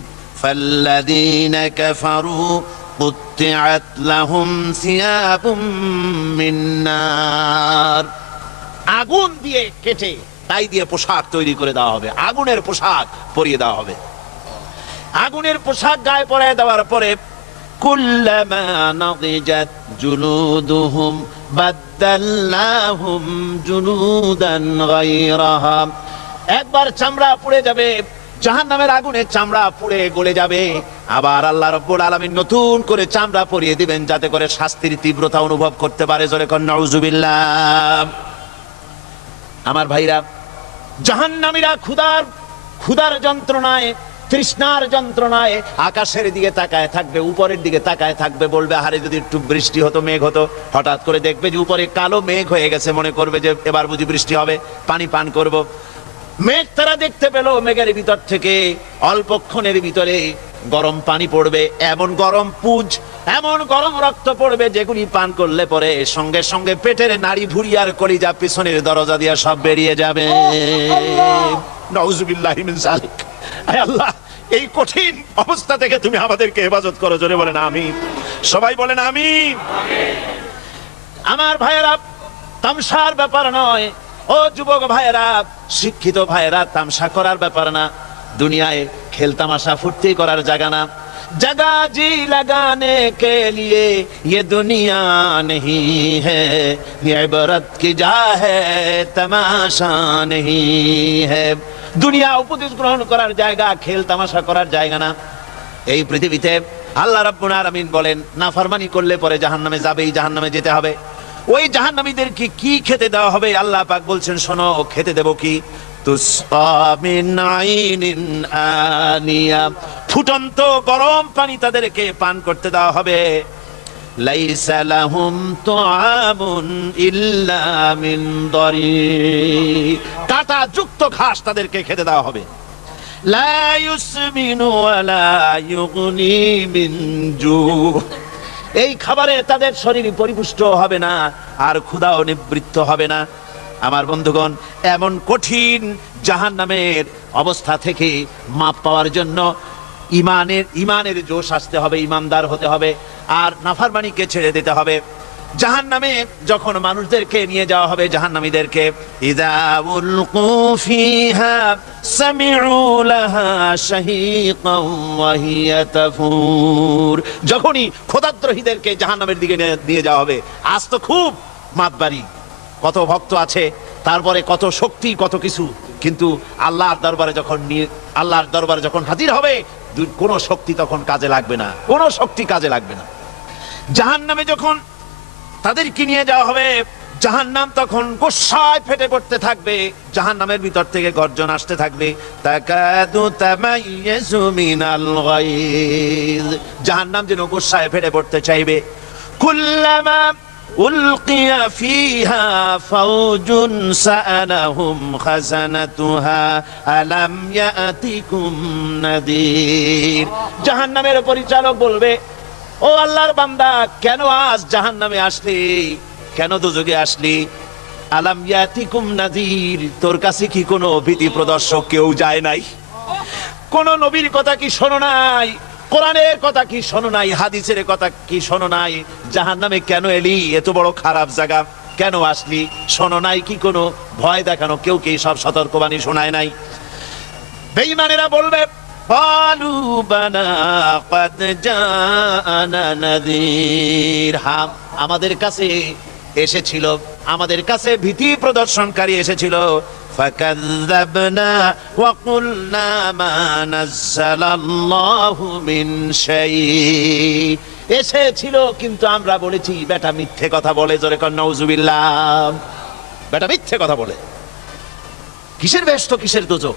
ফাল্লাযীনা কাফারু কুত্তিআত লাহুম সিয়াবুম মিন নার, আগুন দিয়ে কেটে তাই দিয়ে পোশাক তৈরি করে দেওয়া হবে, আগুনের পোশাক পরিয়ে দেওয়া হবে। আগুনের পোশাক গায়ে পরিয়ে দেওয়ার পরে কুল্লামা নাদিজাত জুলুদুহুম বাদদালনাহুম জুলুদান গায়রাহা, একবার চামড়া পুড়ে যাবে, জাহান্নামের আগুনে চামড়া পুড়ে গলে যাবে, আবার আল্লাহ রাব্বুল আলামিন নতুন করে চামড়া পরিয়ে দিবেন যাতে করে শাস্তির তীব্রতা অনুভব করতে পারে। জোরে কোন নাউজুবিল্লাহ। আমার ভাইরা, জাহান্নামীরা ক্ষুধার যন্ত্রণায়, তৃষ্ণার যন্ত্রণায় আকাশের দিকে তাকায় থাকবে, উপরের দিকে তাকায় থাকবে, বলবে আরে যদি একটু বৃষ্টি হতো, মেঘ হতো। হঠাৎ করে দেখবে যে উপরে কালো মেঘ হয়ে গেছে, মনে করবে যে এবার বুঝি বৃষ্টি হবে, পানি পান করব। মেঘ তারা দেখতে পেল, মেঘের ভিতর থেকে অল্পক্ষণের ভিতরে গরম পানি পড়বে, এমন গরম পুঁজ, এমন গরম রক্ত পড়বে যেগুলি পান করলে পরে সঙ্গে সঙ্গে পেটের নাড়ি ভুঁড়ি আর কলিজা পিছনের দরজা দিয়ে সব বেরিয়ে যাবে। নাউজুবিল্লাহি মিন যালিক। আয় আল্লাহ, এই কঠিন অবস্থা থেকে তুমি আমাদেরকে হেফাজত করো। জোরে বলেন আমিন। সবাই বলেন আমিন। আমার ভাইয়েরা, তামসার ব্যাপার নয়। ও যুবক ভাইয়েরা, শিক্ষিত ভাইয়েরা, তামসা করার ব্যাপার না। দুনিয়ায় খেল তামাশা ফুর্তি করার জায়গা না। जगह जी लगाने के लिए ये दुनिया नहीं है, ये इबरत की जा है तमाशा नहीं है। দুনিয়া উপদেশ গ্রহণ করার জায়গা, খেল তামাশা করার জায়গা না। এই পৃথিবীতে আল্লাহ রাব্বুল আলামিন বলেন, নাফরমানি করলে পরে জাহান্নামে যাবেই, জাহান্নামে যেতে হবে। ওই জাহান্নামীদেরকে কি খেতে দেওয়া হবে? আল্লাহ পাক বলছেন, শোনো, খেতে দেব কি? তুসকা মিন আইনিন আনিয়া, ফুটন্ত গরম পানি তাদেরকে পান করতে দেওয়া হবে। লাইসা লাহুম তুআমুন ইল্লা মিন দারি, কাঁটা যুক্ত ঘাস তাদেরকে খেতে দেওয়া হবে। লা ইউসমিনু ওয়ালা ইউগনি মিন জু, এই খাবারে তাদের শরীর পরিপুষ্ট হবে না আর ক্ষুধাও নিবৃত্ত হবে না। আমার বন্ধুগণ, এমন কঠিন জাহান্নামের অবস্থা থেকে মাপ পাওয়ার জন্য ইমানের জোশ আসতে হবে, ইমানদার হতে হবে, আর নাফরমানিকে ছেড়ে দিতে হবে। জাহান্নামে যখন মানুষদেরকে নিয়ে যাওয়া হবে, জাহান্নামীদেরকে, ইযা উলকু ফিহা সামিউ লাহা শাহীকান ওয়া হিয়া তাফুর, যখনই খোদাদ্রোহীদেরকে জাহান্নামের দিকে নিয়ে যাওয়া হবে, আজ তো খুব মাতবাড়ি, কত ভক্ত আছে, তারপরে কত শক্তি, কত কিছু, কিন্তু আল্লাহর দরবারে যখন হাজির হবে, কোনো শক্তি তখন কাজে লাগবে না, কোনো শক্তি কাজে লাগবে না। জাহান্নামে যখন তাদেরকে নিয়ে যাওয়া হবে, জাহান্নাম তখন গোসায় ফেটে পড়তে থাকবে, জাহান্নামের ভিতর থেকে গর্জন আসতে থাকবে, তাকাদু তামাইয়াজু মিনাল গায়জ, জাহান্নাম যেন গোসায় ফেটে পড়তে চাইবে। কুল্লামা উলকিয়া ফিহা ফাওজুন সাআলাহুম খাজানাতুহা আলাম ইয়াতিকুম নাদির, জাহান্নামের পরিচালক বলবে, ও আল্লাহর বান্দা, কেন আজ জাহান্নামে আসলি, কেন দোজখে আসলি? আলাম ইয়াতিকুম নাদির, তোর কাছে কি কোনো ভীতি প্রদর্শক কেউ যায় নাই? কোন নবীর কথা কি শোনো নাই? কোরআনের কথা কি শোনো নাই? হাদিসের কথা কি শোনো নাই? জাহান্নামে কেন এলি? এত বড় খারাপ জায়গা। কেন আসলি? শোনো নাই কি কোনো ভয় দেখানো? কেউ কি সব সতর্কবাণী শোনায় নাই? বেঈমানেরা বলবে ক্বালু বালা ক্বাদ জাআনা নাযীর, হ্যাঁ আমাদের কাছে এসেছিল, আমাদের কাছে ভীতি প্রদর্শনকারী এসেছিল। ফাকাযযাবনা ওয়া কুলনা মা নাযালাল্লাহু মিন শাই, এসেছিল কিন্তু আমরা বলেছি বেটা মিথ্যে কথা বলে। জোরে কর নাউযুবিল্লাহ। বেটা মিথ্যে কথা বলে। কিসের বেহেশত কিসের দোজখ?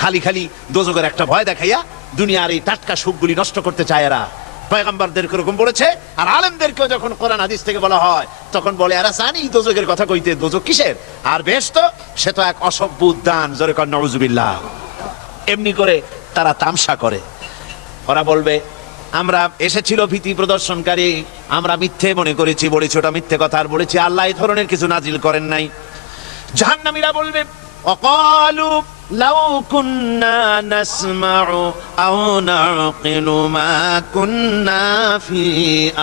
খালি খালি দোজখের একটা ভয় দেখাইয়া দুনিয়ার এই টাটকা সুখগুলি নষ্ট করতে চায় এরা। পয়গম্বরদেরকে এরকম বলেছে, আর আলেমদেরকেও যখন কোরআন হাদিস থেকে বলা হয় তখন বলে এরা জানি দোজখের কথা কইতে, দোজখ কিসের? আর বেহেশত সে তো এক অসভ্য উদ্যান। জোরে কর নাউযুবিল্লাহ। এমনি করে তারা তামসা করে। ওরা বলবে আমরা এসেছিল ভীতি প্রদর্শনকারী, আমরা মিথ্যে মনে করেছি, বলেছি ওটা মিথ্যে কথা, আর বলেছি আল্লাহ এই ধরনের কিছু নাজিল করেন নাই। জাহান্নামীরা বলবে وقالوا لو كنا نسمع أو نعقل ما كنا في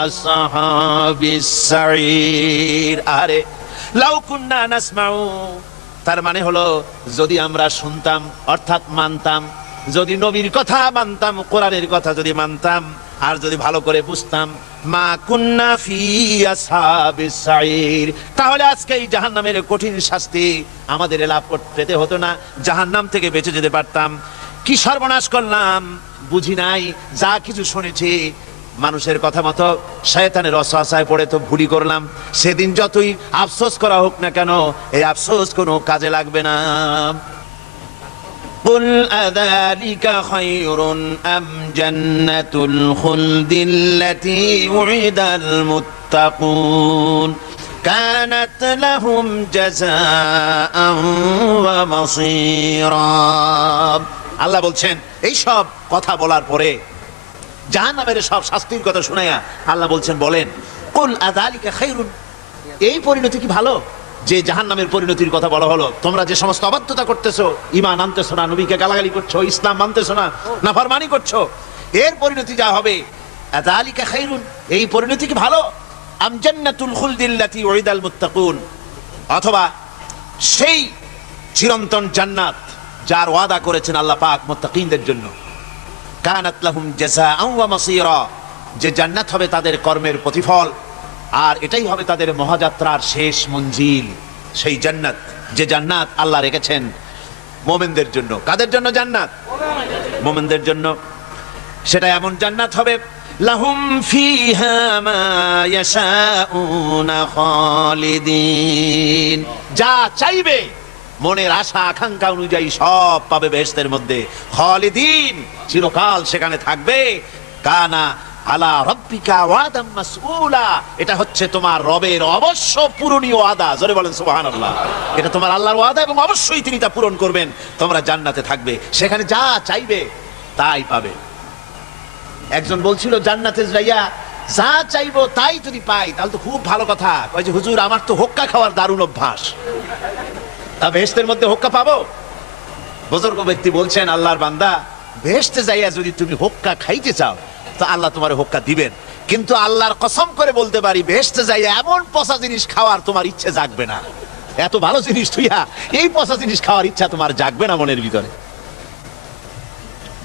أصحاب السعير। আরে লাউ কুন্না নাসমাউ, তার মানে হলো যদি আমরা শুনতাম অর্থাৎ মানতাম, যদি নবীর কথা মানতাম, কোরআনের কথা যদি মানতাম, আর যদি ভালো করে বুঝতাম, মা কুন্না ফি আসহাবিস সাইর, তাহলে আজকে এই জাহান্নামের কঠিন শাস্তি আমাদের লাভ পেতে হতো না, জাহান্নাম থেকে বেঁচে যেতে পারতাম। কি সর্বনাশ করলাম বুঝি নাই, যা কিছু শুনেছি মানুষের কথা মতো শয়তানের ওয়াসওয়াসায় পড়ে তো ভুলই করলাম। সেদিন যতই আফসোস করা হোক না কেন, এই আফসোস কোনো কাজে লাগবে না। قل أذلك خير أم جنة الخلد التي وعد المتقون كانت لهم جزاء ومصيرا। আল্লাহ বলছেন এই সব কথা বলার পরে, জাহান্নামের সব শাস্তির কথা শুনাইয়া আল্লাহ বলছেন বলেন কুল আযালিকা খায়রুন, এই পরিণতি কি ভালো যে জাহান্নামের পরিণতির কথা বলা হলো? তোমরা যে সমস্ত অবাধ্যতা করতেছো, ঈমান আনতেছো না, নবীকে গালাগালি করছো, ইসলাম মানতেছো না, নাফরমানি করছো, এর পরিণতি যা হবে আযালিকা খায়রুন, এই পরিণতি কি ভালো? আম জান্নাতুল খুলদিল্লাতী উইদাল মুত্তাকুন, অথবা সেই চিরন্তন জান্নাত যার ওয়াদা করেছেন আল্লাহ পাক মুত্তাকিনদের জন্য। কানাত লাহুম জাযাআন ওয়া মাসীরা, যে জান্নাত হবে তাদের কর্মের প্রতিফল, আর এটাই হবে তাদের মহাযাত্রার শেষ মঞ্জিল। সেই জান্নাত, যে জান্নাত আল্লাহ রেখেছেন মুমিনদের জন্য। কাদের জন্য জান্নাত? মুমিনদের জন্য। সেটা এমন জান্নাত হবে লাহুম ফিহা মা ইয়াশাউনা খালিদিন, যা চাইবে মনের আশা আকাঙ্ক্ষা অনুযায়ী সব পাবে বেহেশতের মধ্যে। খালিদিন, চিরকাল সেখানে থাকবে। কানা আলা রাব্বিকা ওয়াদাম মাসউলা, এটা হচ্ছে তোমার রবের অবশ্য পূরণীয় ওয়াদা। জোরে বলেন সুবহানাল্লাহ। এটা তোমার আল্লাহর ওয়াদা এবং অবশ্যই তিনি তা পূরণ করবেন। তোমরা জান্নাতে থাকবে, সেখানে যা চাইবে তাই পাবে। একজন বলছিল জান্নাতে যাইয়া যা চাইবো তাই যদি পাই তাহলে তো খুব ভালো কথা। কয় যে হুজুর আমার তো হোক্কা খাওয়ার দারুণ অভ্যাস, তা বেহেশতের মধ্যে হোক্কা পাবো? বুজুর্গ ব্যক্তি বলছেন আল্লাহর বান্দা, বেহেশতে যাইয়া যদি তুমি হোক্কা খাইতে চাও তো আল্লাহ তোমার হোক্কা দিবেন, কিন্তু আল্লাহর কসম করে বলতে পারি বেহেশতে যাইয়া এমন পচা জিনিস খাওয়ার তোমার ইচ্ছে জাগবে না। এত ভালো জিনিস তুইয়া এই পচা জিনিস খাওয়ার ইচ্ছা তোমার জাগবে না মনের ভিতরে।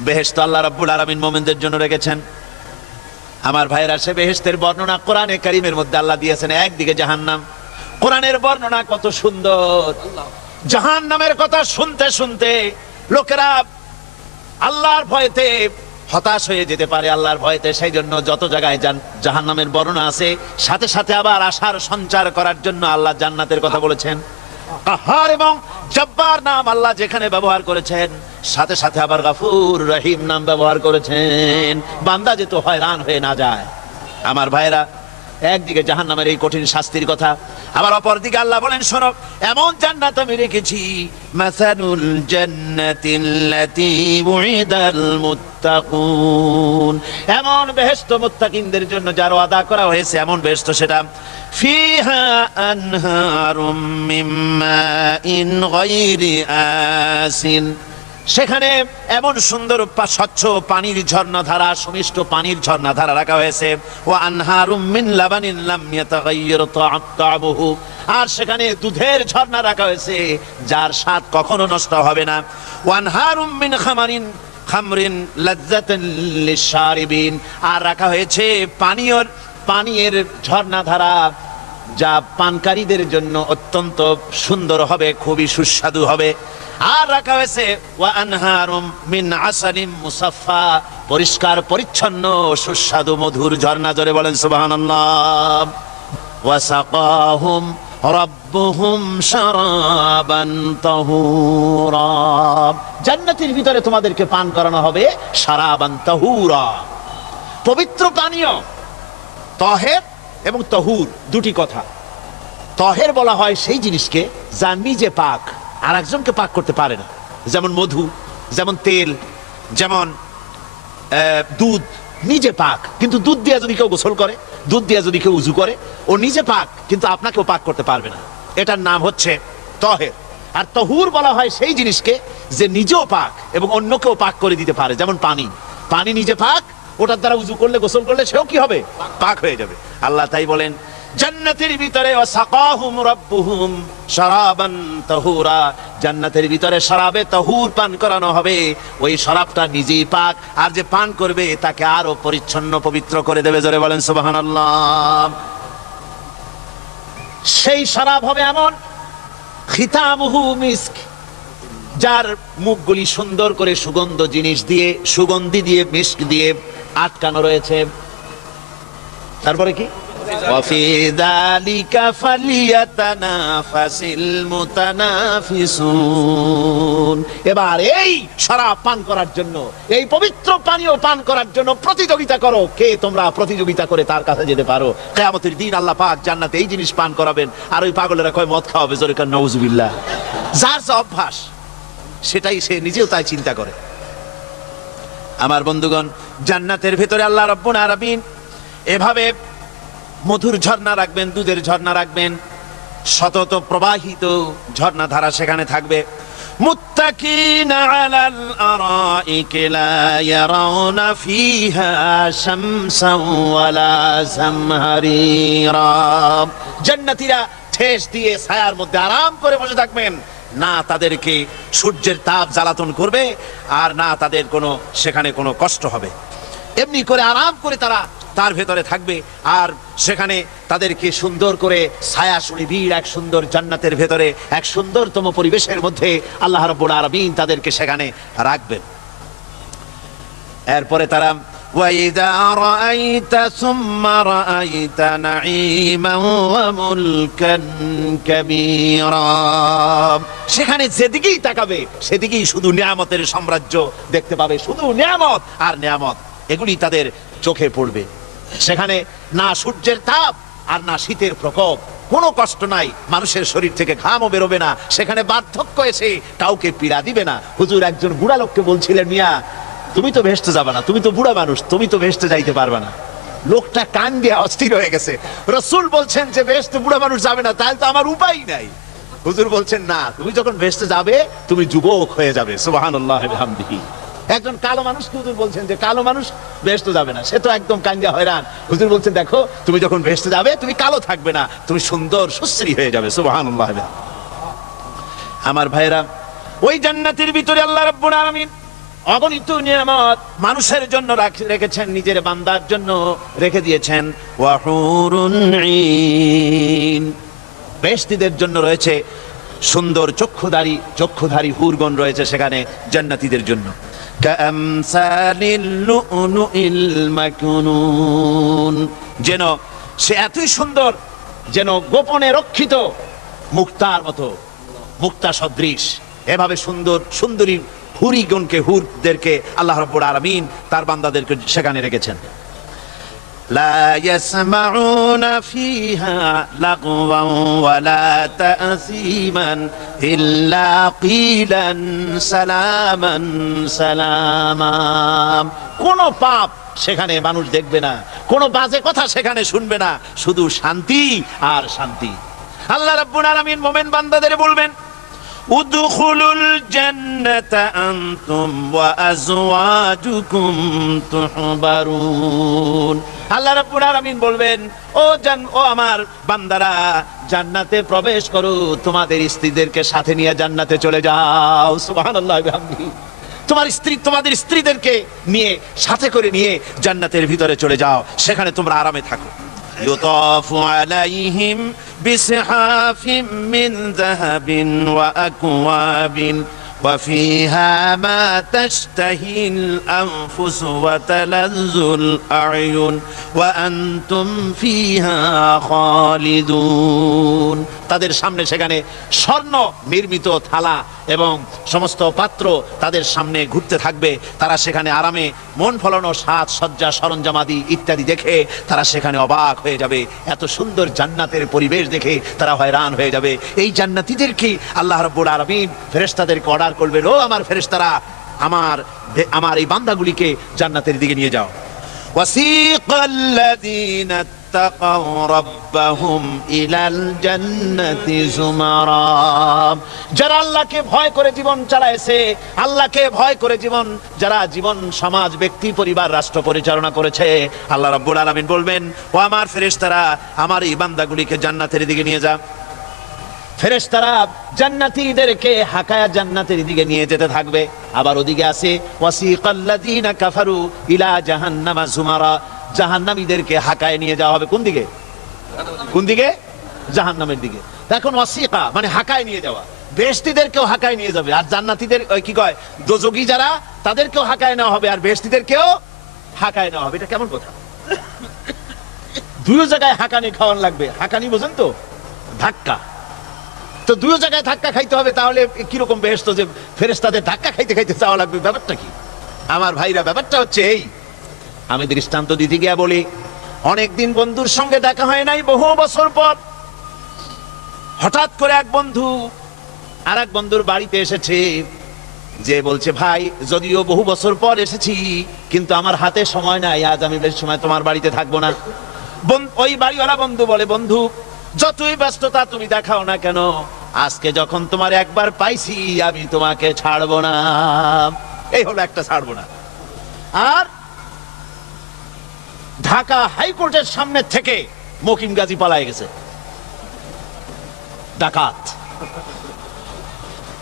বেহেশত আল্লাহ রাব্বুল আলামিন মুমিনদের জন্য রেখেছেন। আমার ভাইরা, সে বেহেশতের বর্ণনা কোরআনে কারীমের মধ্যে আল্লাহ দিয়েছেন। একদিকে জাহান্নাম, কোরআনের বর্ণনা কত সুন্দর। জাহান্নামের কথা শুনতে শুনতে লোকেরা আল্লাহর ভয়তে হতাশ হয়ে যেতে পারে, আল্লাহর ভয়তে। সেই জন্য যত জায়গায় জাহান্নামের বর্ণনা আছে সাথে সাথে আবার আশার সঞ্চার করার জন্য আল্লাহ জান্নাতের কথা বলেছেন। কাহার এবং জব্বার নাম আল্লাহ যেখানে ব্যবহার করেছেন, সাথে সাথে আবার গাফুর রহিম নাম ব্যবহার করেছেন, বান্দা যেন হয়রান হয়ে না যায়। আমার ভাইরা, একদিকে জাহান্নামের এই কঠিন শাস্তির কথা, আবার অপরদিকে আল্লাহ বলেন শোনো, এমন জান্নাত আমি রেখেছি, মাসালুল জান্নাতিল্লাতী উইদাল মুত্তাকুন, এমন বেহেশত মুত্তাকিনদের জন্য যার ওয়াদা করা হয়েছে, এমন বেহেশত সেটা ফিহা আনহারুম মিন মাইন গায়রি আসিন, সেখানে এমন সুন্দর স্বচ্ছ পানির ঝর্ণাধারা, সুমিষ্ট পানির ঝর্ণাধারা রাখা হয়েছে। ওয়া আনহারুম মিন লাবানিন লাম ইয়াতাগায়্যার তা'আমুহু, আর সেখানে দুধের ঝর্ণা রাখা হয়েছে যার স্বাদ কখনো নষ্ট হবে না। ওয়া আনহারুম মিন খামরিন লাযযাতান লিশ-শারিবিন, আর রাখা হয়েছে পানীয়ের ঝর্ণাধারা যা পানকারীদের জন্য অত্যন্ত সুন্দর হবে, খুবই সুস্বাদু হবে। আর রাখা হয়েছে ওয়া আনহারুম মিন আসালিম মুসাফফা, পরিষ্কার পরিচ্ছন্ন সুস্বাদু মধুর ঝর্ণা। জোরে বলেন সুবহানাল্লাহ। ওয়া সাকাহুম রাব্বুহুম শারাবান তাহুরা, জান্নাতের ভিতরে তোমাদেরকে পান করানো হবে শারাবান তাহুরা, পবিত্র পানীয়। তাহের এবং তাহুর দুটি কথা। তাহের বলা হয় সেই জিনিসকে যা নিজে পাক, আর একজনকে পাক করতে পারে না, যেমন মধু, যেমন তেল, যেমন দুধ নিজে পাক, কিন্তু দুধ দিয়ে যদি কেউ গোসল করে, দুধ দিয়ে যদি কেউ উজু করে, ও নিজে পাক কিন্তু আপনাকেও পাক করতে পারবে না। এটার নাম হচ্ছে তাহের। আর তাহুর বলা হয় সেই জিনিসকে যে নিজেও পাক এবং অন্যকেও পাক করে দিতে পারে, যেমন পানি নিজে পাক, ওটার দ্বারা উজু করলে, গোসল করলে সেও কি হবে? পাক হয়ে যাবে। আল্লাহ তাই বলেন জান্নাতের ভিতরে ওয়াসাকাহুম রাব্বুহুম শারাবান তাহুরা, জান্নাতের ভিতরে শরাবে তাহুর পান করানো হবে। ওই শরাবটা নিজেই পাক, আর যে পান করবে তাকে আরো পরিচ্ছন্ন পবিত্র করে দেবে। জোরে বলেন সুবহানাল্লাহ। সেই শরাব হবে এমন খিতামুহু মিস্ক, যার মুখগুলি সুন্দর করে সুগন্ধ জিনিস দিয়ে, সুগন্ধি দিয়ে, মিস্ক দিয়ে আটকানো রয়েছে। তারপরে কি? وفي ذلك فليتنافس المتنافسون, এবার এই শরাব পান করার জন্য, এই পবিত্র পানীয় পান করার জন্য প্রতিযোগিতা করো, কে তোমরা প্রতিযোগিতা করে তার কাছে যেতে পারো। কিয়ামতের দিন আল্লাহ পাক জান্নাতে এই জিনিস পান করাবেন, আর ওই পাগলেরা কয় মদ খাওয়াবে। জোরে কান নাউজুবিল্লাহ। যার যা অভ্যাস সেটাই সে নিজেও তাই চিন্তা করে। আমার বন্ধুগণ, জান্নাতের ভিতরে আল্লাহ রাব্বুল আলামিন এভাবে মধুর ঝর্ণা রাখবেন, দুধের ঝর্ণা রাখবেন, সতত প্রবাহিত ঝর্ণাধারা সেখানে থাকবে। মুত্তাকিনা আলাল আরাইকি লা ইয়ারাউনা ফিহা শামসান ওয়ালা জামহারিরা, জান্নাতীরা ঠেস দিয়ে ছায়ার মধ্যে আরাম করে বসে থাকবেন, না তাদেরকে সূর্যের তাপ জ্বালাতন করবে, আর না তাদের সেখানে কোনো কষ্ট হবে। এমনি করে আরাম করে তারা তার ভেতরে থাকবে, আর সেখানে তাদেরকে সুন্দর করে ছায়া সুনিবিড় এক সুন্দর জান্নাতের ভেতরে এক সুন্দরতম পরিবেশের মধ্যে আল্লাহ রাব্বুল আলামিন তাদেরকে সেখানে রাখবেন। এরপরে তারা ওয়াইদা রাআইতা সুম্মা রাআইতা নাঈমান ওয়া মুলকান কাবীরা, সেখানে যেদিকেই তাকাবে সেদিকেই শুধু নিয়ামতের সাম্রাজ্য দেখতে পাবে, শুধু নিয়ামত আর নিয়ামত, এগুলি তাদের চোখে পড়বে। সেখানে না সূর্যের তাপ আর না শীতের প্রকোপ, কোনো কষ্ট নাই, মানুষের শরীর থেকে ঘামও বেরোবে না, সেখানে বার্ধক্য এসে কাউকে পীড়া দিবে না। হুজুর একজন বুড়া লোককে বলছিলেন, মিয়া তুমি তো ভেস্তে যাবে না, তুমি তো বুড়া মানুষ, তুমি তো ভেস্তে যাইতে পারবে না। লোকটা কান দিয়ে অস্থির হয়ে গেছে। রাসূল বলছেন যে ভেস্তে বুড়া মানুষ যাবে না, তাহলে তো আমার উপায় নাই। হুজুর বলছেন না, তুমি যখন ভেস্তে যাবে তুমি যুবক হয়ে যাবে। সুবহানাল্লাহ ওয়া বিহামদিহি। একজন কালো মানুষ হুজুর বলছেন যে কালো মানুষ ভেস্তে যাবে না, সে তো একদম কাঙ্গা হয়রান। হুজুর বলছেন দেখো তুমি যখন ভেস্তে যাবে তুমি কালো থাকবে না, তুমি সুন্দর সুশ্রী হয়ে যাবে। সুবহানাল্লাহ। আমার ভাইরা, ওই জান্নাতের ভিতরে আল্লাহ রাব্বুল আলামিন অগণিত নিয়ামত মানুষের জন্য রেখেছেন, নিজের বান্দার জন্য রেখে দিয়েছেন। ওয়া হুরুন ঈন, বেহেশতীদের জন্য রয়েছে সুন্দর চক্ষুধারী হুরগণ রয়েছে সেখানে জান্নাতীদের জন্য। কামসালিল লুউলুইল মাকনুন, যেন সে এতই সুন্দর, যেন গোপনে রক্ষিত মুক্তার মতো, মুক্তা সদৃশ। এভাবে সুন্দর সুন্দরী হুরদেরকে আল্লাহ রাব্বুল আলামিন তার বান্দাদেরকে সেখানে রেখেছেন। লা ইয়াসমাউনা ফিহা লাগওয়ান ওয়ালা তা'সীমান ইল্লা কিলান সালামান সালামা, কোন পাপ সেখানে মানুষ দেখবে না, কোন বাজে কথা সেখানে শুনবে না, শুধু শান্তি আর শান্তি। আল্লাহ রাব্বুল আলামিন মুমিন বান্দাদের বলবেন উদখুলুল জান্নাতা আনতুম ওয়া আজওয়াজুকুম তুহবারুন। আল্লাহ রাব্বুল আলামিন বলবেন, ও আমার বান্দারা, জান্নাতে প্রবেশ করো, তোমাদের স্ত্রীদেরকে সাথে নিয়ে জান্নাতে চলে যাও। সুবহানাল্লাহ ওয়া বিহামদিহি। তোমাদের স্ত্রীদেরকে নিয়ে, সাথে করে নিয়ে জান্নাতের ভিতরে চলে যাও, সেখানে তোমরা আরামে থাকো। ইউতাফু আলাইহিম বিসহাফিম মিন যাহাবিন ওয়া আকওয়াবিন ওয়া ফিহা মা তাশতাহিল আনফুসু ওয়া তালাজ্জুল আ'য়ুন ওয়া আনতুম ফিহা খালিদুন। তাদের সামনে সেখানে স্বর্ণ নির্মিত থালা এবং সমস্ত পাত্র তাদের সামনে ঘুরতে থাকবে। তারা সেখানে আরামে মন ফলানো সাজ সজ্জা সরঞ্জামাদি ইত্যাদি দেখে তারা সেখানে অবাক হয়ে যাবে। এত সুন্দর জান্নাতের পরিবেশ দেখে তারা হয়রান হয়ে যাবে। এই জান্নাতীদেরকে আল্লাহ রাব্বুল আলামিন ফেরেশতাদেরকে অর্ডার করবেন, ও আমার ফেরেশতারা, আমার এই বান্দাগুলিকে জান্নাতের দিকে নিয়ে যাও। ওয়াসিকাল্লাযীনা ইত্তাকাউ রাব্বাহুম ইলাল জান্নাতি যুমারা। যারা আল্লাহকে ভয় করে জীবন চালায়ছে, আল্লাহকে ভয় করে যারা জীবন সমাজ ব্যক্তি পরিবার রাষ্ট্র পরিচালনা করেছে, আল্লাহ রাব্বুল আলামিন বলবেন, ও আমার ফেরেশতারা, আমার এই বান্দাগুলিকে জান্নাতের দিকে নিয়ে যা। ফেরেশতারা জান্নাতীদেরকে হাকায়া জান্নাতের দিকে নিয়ে যেতে থাকবে। আবার ওদিকে আছে ওয়াসিকাল্লাযীনা কাফারু ইলা জাহান্নামা যুমারা। জাহান্নামীদেরকে হাকায় নিয়ে যাওয়া হবে কোন দিকে? কোন দিকে? জাহান্নামের দিকে। এখন ওয়াসিকা মানে হাকায় নিয়ে যাওয়া। বেহেশতীদেরকেও হাকায় নিয়ে যাবে, আর জান্নাতীদের কি কয়, দোজখী যারা, তাদেরকেও হাকায় নেওয়া হবে, আর বেহেশতীদেরকেও হাকায় নেওয়া হবে। এটা কেমন কথা? দুই জায়গায় হাকানি খাওয়ান লাগবে। হাকানি বোঝেন তো? ধাক্কা। তো দুই জায়গায় ধাক্কা খাইতে হবে, তাহলে কিরকম বেহেশত যে ফেরেশতাদের ধাক্কা খাইতে খাইতে যাওয়া লাগবে? ব্যাপারটা কি আমার ভাইরা? ব্যাপারটা হচ্ছে এই, আমি দৃষ্টান্ত দিতে গিয়া বলি, অনেকদিন বন্ধুর সঙ্গে দেখা হয় নাই, বহু বছর পর হঠাৎ করে এক বন্ধু আর এক বন্ধুর বাড়িতে এসেছে, যে বলছে, ভাই যদিও বহু বছর পর এসেছি, কিন্তু আমার হাতে সময় নাই, আজ আমি বেশ সময় তোমার বাড়িতে থাকবো না। ওই বাড়িওয়ালা বন্ধু বলে, বন্ধু যতই ব্যস্ততা তুমি দেখাও না কেন, আজকে যখন তোমার একবার পাইছি, আমি তোমাকে ছাড়বো না। এই হলো একটা ছাড়বো না। আর ঢাকা হাইকোর্টের সামনে থেকে মকিম গাজী পালায় গেছে, ডাকাত।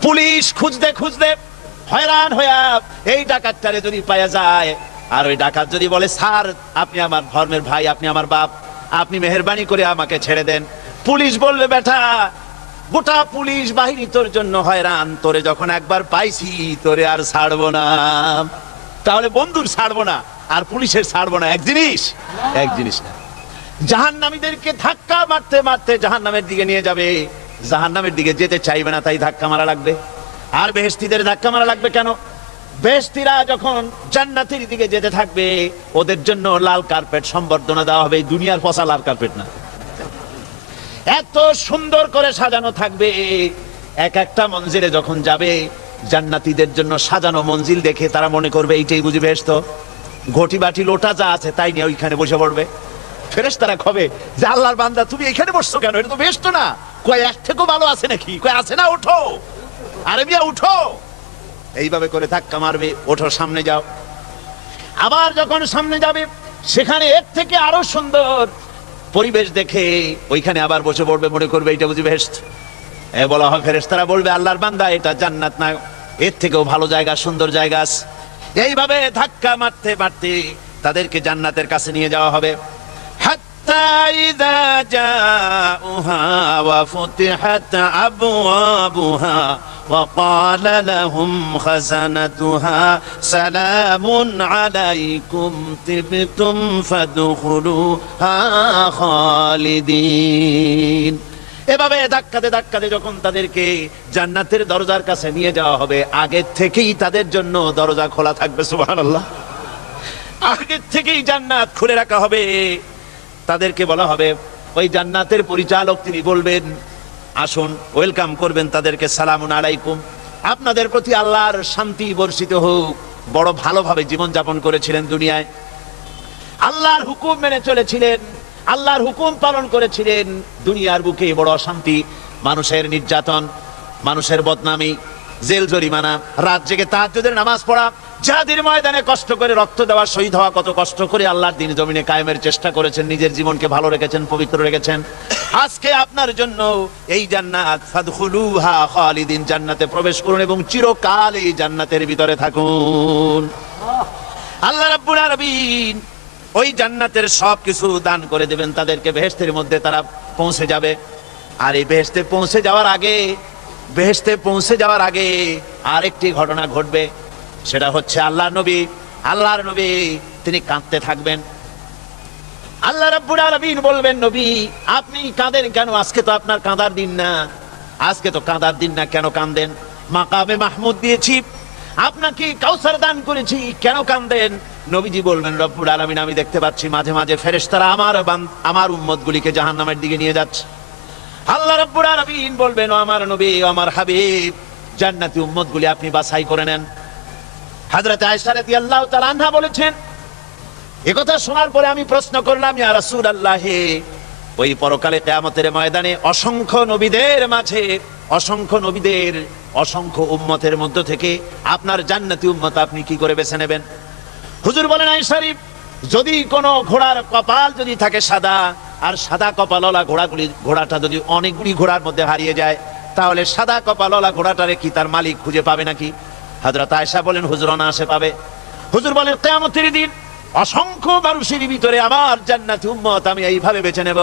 পুলিশ খুঁজতে খুঁজতে হয়রান হইয়া এই ডাকাতটারে যদি পাওয়া যায়, আর ওই ডাকাত যদি বলে, স্যার আপনি আমার ধর্মের ভাই, আপনি আমার বাপ, আপনি মেহেরবানি করে আমাকে ছেড়ে দেন। পুলিশ বলবে, বেটা গোটা পুলিশ বাহিনী তোর জন্য হয়রান, তোরে যখন একবার পাইছি তোরে আর ছাড়বো না। তাহলে বন্ধুর ছাড়বো না আর পুলিশের ছাড়বো না এক জিনিস? এক জিনিস না। জাহান্নামীদেরকে ধাক্কা মারতে মারতে জাহান্নামের দিকে নিয়ে যাবে। জাহান্নামের দিকে যেতে চাইবে না, তাই ধাক্কা মারা লাগবে। আর বেহেশতীদের ধাক্কা মারা লাগবে কেন? বেহেশতীরা যখন জান্নাতের দিকে যেতে থাকবে, ওদের জন্য লাল কার্পেট সম্বর্ধনা দেওয়া হবে। দুনিয়ার পচা লাল কার্পেট না, এত সুন্দর করে সাজানো থাকবে। এক একটা মঞ্জিলে যখন যাবে, জান্নাতীদের জন্য সাজানো মঞ্জিল দেখে তারা মনে করবে এইটাই বুঝি বেহেশত। ঘটি বাটি লোটা যা আছে তাই নিয়ে ওইখানে বসে পড়বে। ফেরেশতারা কবে যে, আল্লাহর বান্দা তুমি এখানে বসছো কেন? এটা তো বেহেশত না। কয় এক থেকেও ভালো আছে নাকি? কয় আছে না, ওঠো, আরে মিয়া উঠো। এইভাবে করে ধাক্কা মারবে, ওঠো, সামনে যাও। আবার যখন সামনে যাবে, সেখানে এর থেকে আরো সুন্দর পরিবেশ দেখে ওইখানে আবার বসে পড়বে, মনে করবে এটা বুঝি বেহেশত। বলা হয়, ফেরেশতারা বলবে, আল্লাহর বান্দা এটা জান্নাত না, এর থেকেও ভালো জায়গা, সুন্দর জায়গা আছে। এইভাবে ধাক্কা মারতে মারতে তাদেরকে জান্নাতের কাছে নিয়ে যাওয়া হবে। হাত্তা ইযা জাউহা ওয়া ফুতিহাত আবওয়াবুহা ওয়া ক্বালা লাহুম খাযানাতুহা সালামুন আলাইকুম তিবতুম ফাদখুলুহা খালিদিন। এভাবে ধাক্কাতে ধাক্কাতে যখন তাদেরকে জান্নাতের দরজার কাছে নিয়ে যাওয়া হবে, আগে থেকেই তাদের জন্য দরজা খোলা থাকবে। সুবহানাল্লাহ। আগে থেকেই জান্নাত খুলে রাখা হবে। তাদেরকে বলা হবে, ওই জান্নাতের পরিচালক তিনি বলবেন, আসুন, ওয়েলকাম করবেন তাদেরকে, সালামুন আলাইকুম, আপনাদের প্রতি আল্লাহর শান্তি বর্ষিত হোক। বড় ভালোভাবে জীবন যাপন করেছিলেন দুনিয়ায়, আল্লাহর হুকুম মেনে চলেছিলেন, আল্লাহর হুকুম পালন করেছিলেন। দুনিয়ার বুকে বড় অশান্তি, মানুষের নির্যাতন, মানুষের বদনামি, জেল জরিমানা, রাত জেগে তাহাজ্জুদের নামাজ পড়া, জিহাদের ময়দানে কষ্ট করে রক্ত দেওয়া, শহীদ হওয়া, কত কষ্ট করে আল্লাহর দ্বীন জমিনে কায়েমের চেষ্টা করেছেন, নিজের জীবনকে ভালো রেখেছেন, পবিত্র রেখেছেন। আজকে আপনার জন্য এই জান্নাত, ফাদখুলুহা খালিদিন, জান্নাতে প্রবেশ করুন এবং চিরকাল এই জান্নাতের ভিতরে থাকুন। আল্লাহ রাব্বুল আলামিন ওই জান্নাতের সবকিছু দান করে দেবেন তাদেরকে, বেহেশতের মধ্যে তারা পৌঁছে যাবে। আর এই বেহেশতে পৌঁছে যাওয়ার আগে আরেকটি ঘটনা ঘটবে, সেটা হচ্ছে আল্লাহর নবী তিনি কাঁদতে থাকবেন। আল্লাহ রাব্বুল আলামিন বলবেন, নবী আপনি কাঁদেন কেন? আজকে তো আপনার কাঁদার দিন না, কেন কাঁদেন? মাকামে মাহমুদ দিয়েছি, আপনাকে কাউসার দান করেছি, কেন কাঁদেন? নবীজি বলবেন, রব্বুল আলামিন আমি দেখতে পাচ্ছি মাঝে মাঝে ফেরেশতারা আমার উম্মতগুলিকে জাহান্নামের দিকে নিয়ে যাচ্ছে। আল্লাহ রাব্বুল আলামিন বলবেন, ও আমার নবী, ও আমার হাবিব, জান্নাতি উম্মতগুলি আপনি বাছাই করে নেন। হযরত আয়েশা রাদিয়াল্লাহু তাআলা আনহা বলেছেন, একথা শোনার পরে আমি প্রশ্ন করলাম, ইয়া রাসূলুল্লাহ, ওই পরকালে কিয়ামতের ময়দানে অসংখ্য নবীদের অসংখ্য উম্মতের মধ্য থেকে আপনার জান্নাতি উম্মত আপনি কি করে বেছে নেবেন? হুজুর বলেন, আয়েশা, যদি কোন ঘোড়ার কপাল যদি থাকে সাদা, আর সাদা কপালওয়ালা ঘোড়াটা যদি অনেকগুলি ঘোড়ার মধ্যে হারিয়ে যায়, তাহলে সাদা কপালওয়ালা ঘোড়াটারে কি তার মালিক খুঁজে পাবে নাকি? হযরত আয়েশা বলেন, হুজুর অনায়াসে পাবে। হুজুর বলেন, কিয়ামতের দিন অসংখ্য মানুষের ভিতরে আমার জান্নাতি উম্মত আমি এইভাবে বেছে নেব,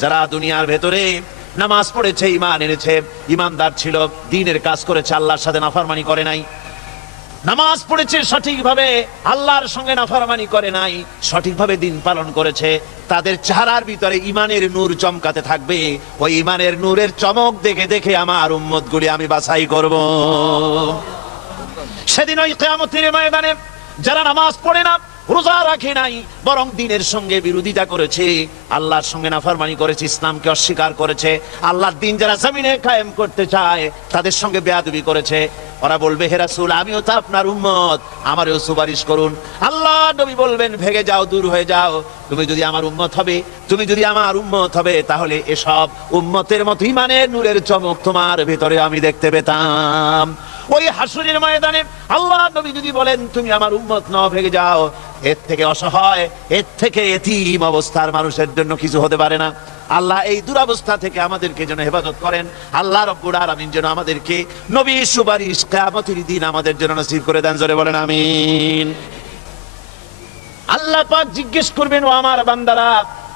যারা দুনিয়ার ভেতরে নামাজ পড়েছে, ঈমান এনেছে, ঈমানদার ছিল, দ্বীনের কাজ করেছে, আল্লাহর সাথে নাফরমানি করে নাই, নামাজ পড়েছে সঠিকভাবে, আল্লাহর সঙ্গে নাফরমানি করে নাই, সঠিকভাবে দ্বীন পালন করেছে, তাদের চেহারার ভিতরে ঈমানের নূর চমকাতে থাকবে। ওই ঈমানের নূরের চমক দেখে দেখে আমার উম্মতগুলি আমি বাছাই করব। সেদিন ওই কিয়ামতের ময়দানে যারা নামাজ পড়ে না, রোজা রাখে নাই, বরং দ্বীনের সঙ্গে বিরোধিতা করেছে, আল্লাহর সঙ্গে নাফরমানি করেছে, ইসলামকে অস্বীকার করেছে, আল্লাহর দ্বীন যারা জমিনে কায়েম করতে চায় তাদের সঙ্গে বেয়াদবি করেছে, ওরা বলবে, হে রাসূল আমিও তো আপনার উম্মত, আমারও সুপারিশ করুন। আল্লাহ নবী বলবেন, ভেগে যাও, দূর হয়ে যাও, তুমি যদি আমার উম্মত হবে তাহলে এসব উম্মতের মতো ঈমানের নূরের চমক তোমার ভিতরে আমি দেখতে পেতাম। ওই হাসরের ময়দানে আল্লাহ নবী যদি বলেন, তুমি আমার উম্মত নও, ভেগে যাও, এর থেকে অসহায়, এর থেকে এতিম অবস্থার মানুষের জন্য কিছু হতে পারে না। আল্লাহ এই দুরবস্থা থেকে আমাদেরকে যেন হেফাজত করেন। আল্লাহ রাব্বুল আলামিন যেন আমাদেরকে নবীর সুপারিশ কিয়ামতের দিন আমাদের জন্য নসিব করে দেন, জোরে বলেন আমিন। আল্লাহ পাক জিজ্ঞেস করবেন, ও আমার বান্দারা,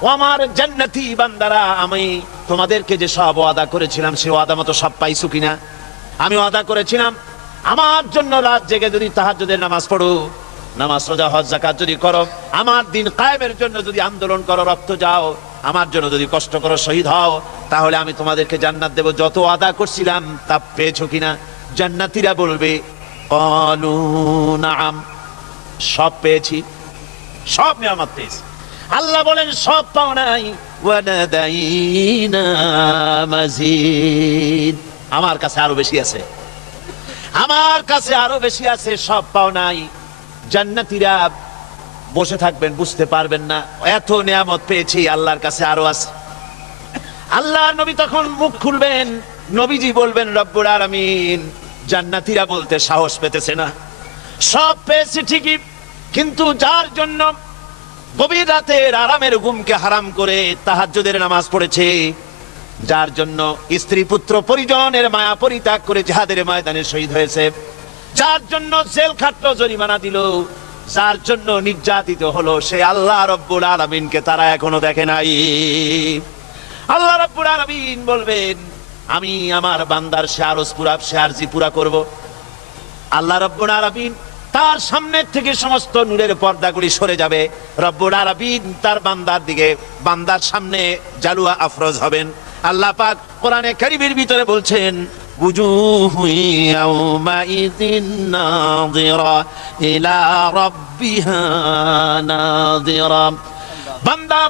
ও আমার জান্নাতি বান্দারা, আমি তোমাদেরকে যে সব ওয়াদা করেছিলাম সে ওয়াদা মতো সব পাইছো কিনা? আমি ওয়াদা করেছিলাম আমার জন্য রাত জেগে যদি তাহাজ্জুদের নামাজ পড়ো, নামাজ, রোজা, হজ, যাকাত যদি করো, আমার দিন কায়েমের জন্য যদি আন্দোলন করো, রক্ত যাও, আমার জন্য যদি কষ্ট করো, শহীদ হও, তাহলে আমি তোমাদেরকে জান্নাত দেব। যত ওয়াদা করছিলাম তা পেয়েছো কিনা? জান্নাতীরা বলবে, ক্বালু নাআম, সব পেয়েছি, সব নিয়ামত পেয়েছি। আল্লাহ বলেন, সব পাও নাই, ওয়ালাদাইনা মাজিদ, আমার কাছে আরো বেশি আছে, সব পাও নাই। জান্নাতীরা বসে থাকবেন, বুঝতে পারবেন না, এত নিয়ামত পেয়েছি, আল্লাহর কাছে আরো আছে। আল্লাহর নবী তখন মুখ খুলবেন, নবীজি বলবেন, রব্বুল আলামিন, জান্নাতীরা বলতে সাহস পেতেছে না, সব পেয়েছে ঠিকই, কিন্তু যার জন্য গভীর রাতের আরামের ঘুমকে হারাম করে তাহাজ্জুদের নামাজ পড়েছে, যার জন্য স্ত্রী পুত্র পরিজনের মায়া পরিত্যাগ করে জিহাদের ময়দানে শহীদ হয়েছে, যার জন্য জেল খাটলো, জরিমানা দিল, যার জন্য নির্যাতিত হলো, সে আল্লাহ রাব্বুল আলামিনকে তারা এখনো দেখে নাই। আল্লাহ রাব্বুল আলামিন বলবেন, আমি আমার বান্দার সে আরজি পুরা করব। আল্লাহ রাব্বুল আলামিন তার সামনের থেকে সমস্ত নূরের পর্দাগুলি সরে যাবে, রব্বুল আলামিন তার বান্দার সামনে জালুয়া আফরোজ হবেন। আল্লাহ পাক কোরআনে কারীমের ভিতরে বলছেন, وجوه يومئذ ناظرة إلى ربها ناظرة। বান্দা,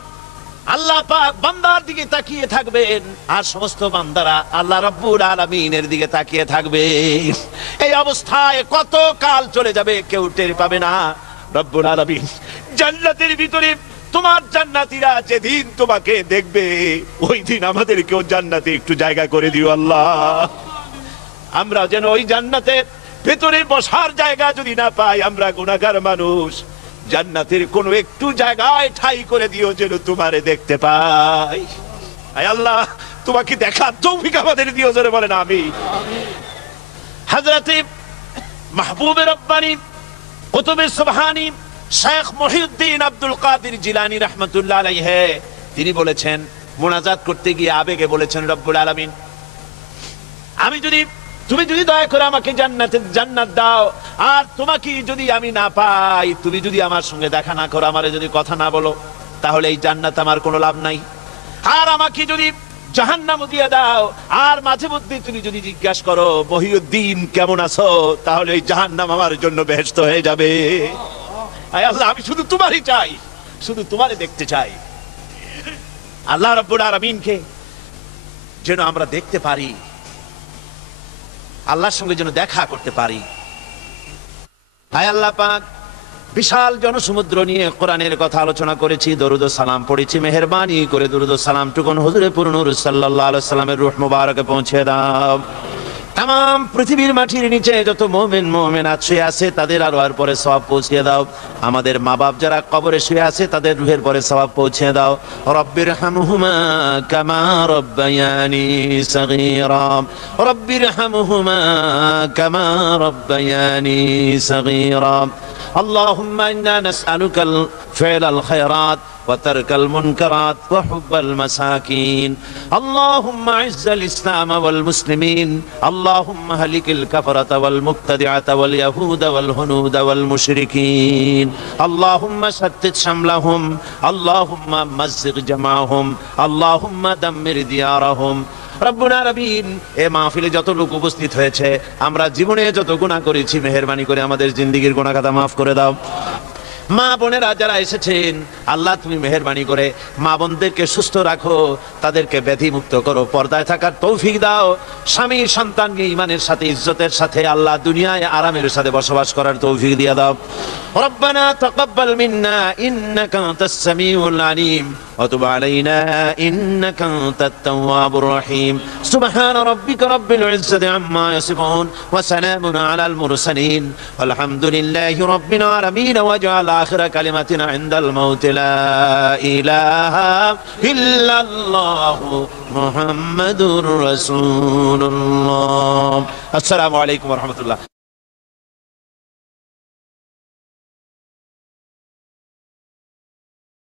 আল্লাহ পাক বান্দার দিকে তাকিয়ে থাকবেন, আর সমস্ত বান্দারা আল্লাহ রাব্বুল আলামিনের দিকে তাকিয়ে থাকবে। এই অবস্থায় কত কাল চলে যাবে কেউ টের পাবে না। রব্বুল আলামিন জান্নাতের ভিতরে তোমার জান্নাতীরা যেদিন তোমাকে দেখবে, ওই দিন আমাদেরকেও জান্নাতে একটু জায়গা করে দিও আল্লাহ। আমরা যেন ওই জান্নাতের ভেতরে বসার জায়গা যদি না পাই, আমরা গুনাহগার মানুষ, জান্নাতের কোনো একটু জায়গায় ঠাই করে দিও যেন তোমারে দেখতে পাই। আয় আল্লাহ, তোমাকে দেখার তৌফিক আমাদের দিও, জোরে বলেন আমিন। হযরতে মাহবুবে রব্বানি কুতুবে সুবহানি শেখ মুহিউদ্দিন আব্দুল কাদের জিলানী রাহমাতুল্লাহ আলাইহি তিনি বলেছেন, মুনাজাত করতে গিয়ে আবেগে বলেছেন, রব্বুল আলামিন, তুমি যদি দয়া করে আমাকে জান্নাত দাও, আর তোমাকে যদি আমি না পাই, তুমি যদি আমার সঙ্গে দেখা না করো, আমারে যদি কথা না বলো, তাহলে এই জান্নাত আমার কোনো লাভ নাই। আর আমাকে যদি জাহান্নাম দিয়ে দাও, আর মাঝে মধ্যে তুমি যদি জিজ্ঞাসা করো মহিউদ্দিন কেমন আছো, তাহলে এই জাহান্নাম আমার জন্য বেহেশত হয়ে যাবে। আয় আল্লাহ, আমি শুধু তোমারই চাই, শুধু তোমারে দেখতে চাই। আল্লাহ রাব্বুল আলামিনকে যেন আমরা দেখতে পারি, আল্লাহর সঙ্গে যেন দেখা করতে পারি। আয় আল্লাহ পাক, বিশাল জনসমুদ্র নিয়ে কোরআনের কথা আলোচনা করেছি, দরুদ ও সালাম পড়েছি, মেহেরবানি করে দরুদ ও সালাম টুকুন হুজুরে পুরনুর সাল্লাল্লাহু আলাইহি সাল্লামের রূহ মুবারকে পৌঁছে দাও। तमाम পৃথিবীর মাটির নিচে যত মুমিন মুমিনাত শুয়ে আছে তাদের আরওয়ার পরে সওয়াব পৌঁছে দাও। আমাদের মা বাপ যারা কবরে শুয়ে আছে তাদের রূহের পরে সওয়াব পৌঁছে দাও। রব্বিরহামহুমা কামা রব্বায়ানি সগীরা, রব্বিরহামহুমা কামা রব্বায়ানি সগীরা। اللهم إنا نسألك فعل الخيرات وترك المنكرات وحب المساكين. اللهم أعز الإسلام والمسلمين، اللهم هلك الكفرة والمبتدعة واليهود والهنود والمشركين، اللهم شتت شملهم، اللهم مزق جمعهم، اللهم دمر ديارهم। রব্বুল আলামিন, এই মাহফিলে যত লোক উপস্থিত হয়েছে, আমরা জীবনে যত গুনাহ করেছি, মেহেরবানি করে আমাদের জিন্দেগীর গুনাহ খাতা মাফ করে দাও। মা বোনেরা যারা এসেছেন, আল্লাহ তুমি মেহেরবানি করে মা বোনদেরকে সুস্থ রাখো, তাদেরকে ব্যাধি মুক্ত করো, পর্দায় থাকার তৌফিক দাও, স্বামী সন্তানকে ঈমানের সাথে ইজ্জতের সাথে আল্লাহ দুনিয়ায় আরামের সাথে বসবাস করার তৌফিক দিয়ে দাও। রব্বানা তাকাব্বাল মিন্না ইন্নাকা আনতাস সামিউল আলিম ওয়া তুব আলাইনা ইন্নাকা আনতাত তাওয়াবুর রহিম। সুবহান রাব্বিকা রাব্বিল ইজ্জাতি আম্মা ইয়াসিফুন ওয়া সালামুন আলাল মুরসালিন ওয়ালহামদুলিল্লাহি রাব্বিল আলামিন। ওয়াজআল آخر كلمتنا عند الموت لا إله إلا الله محمد رسول الله. السلام عليكم ورحمة الله.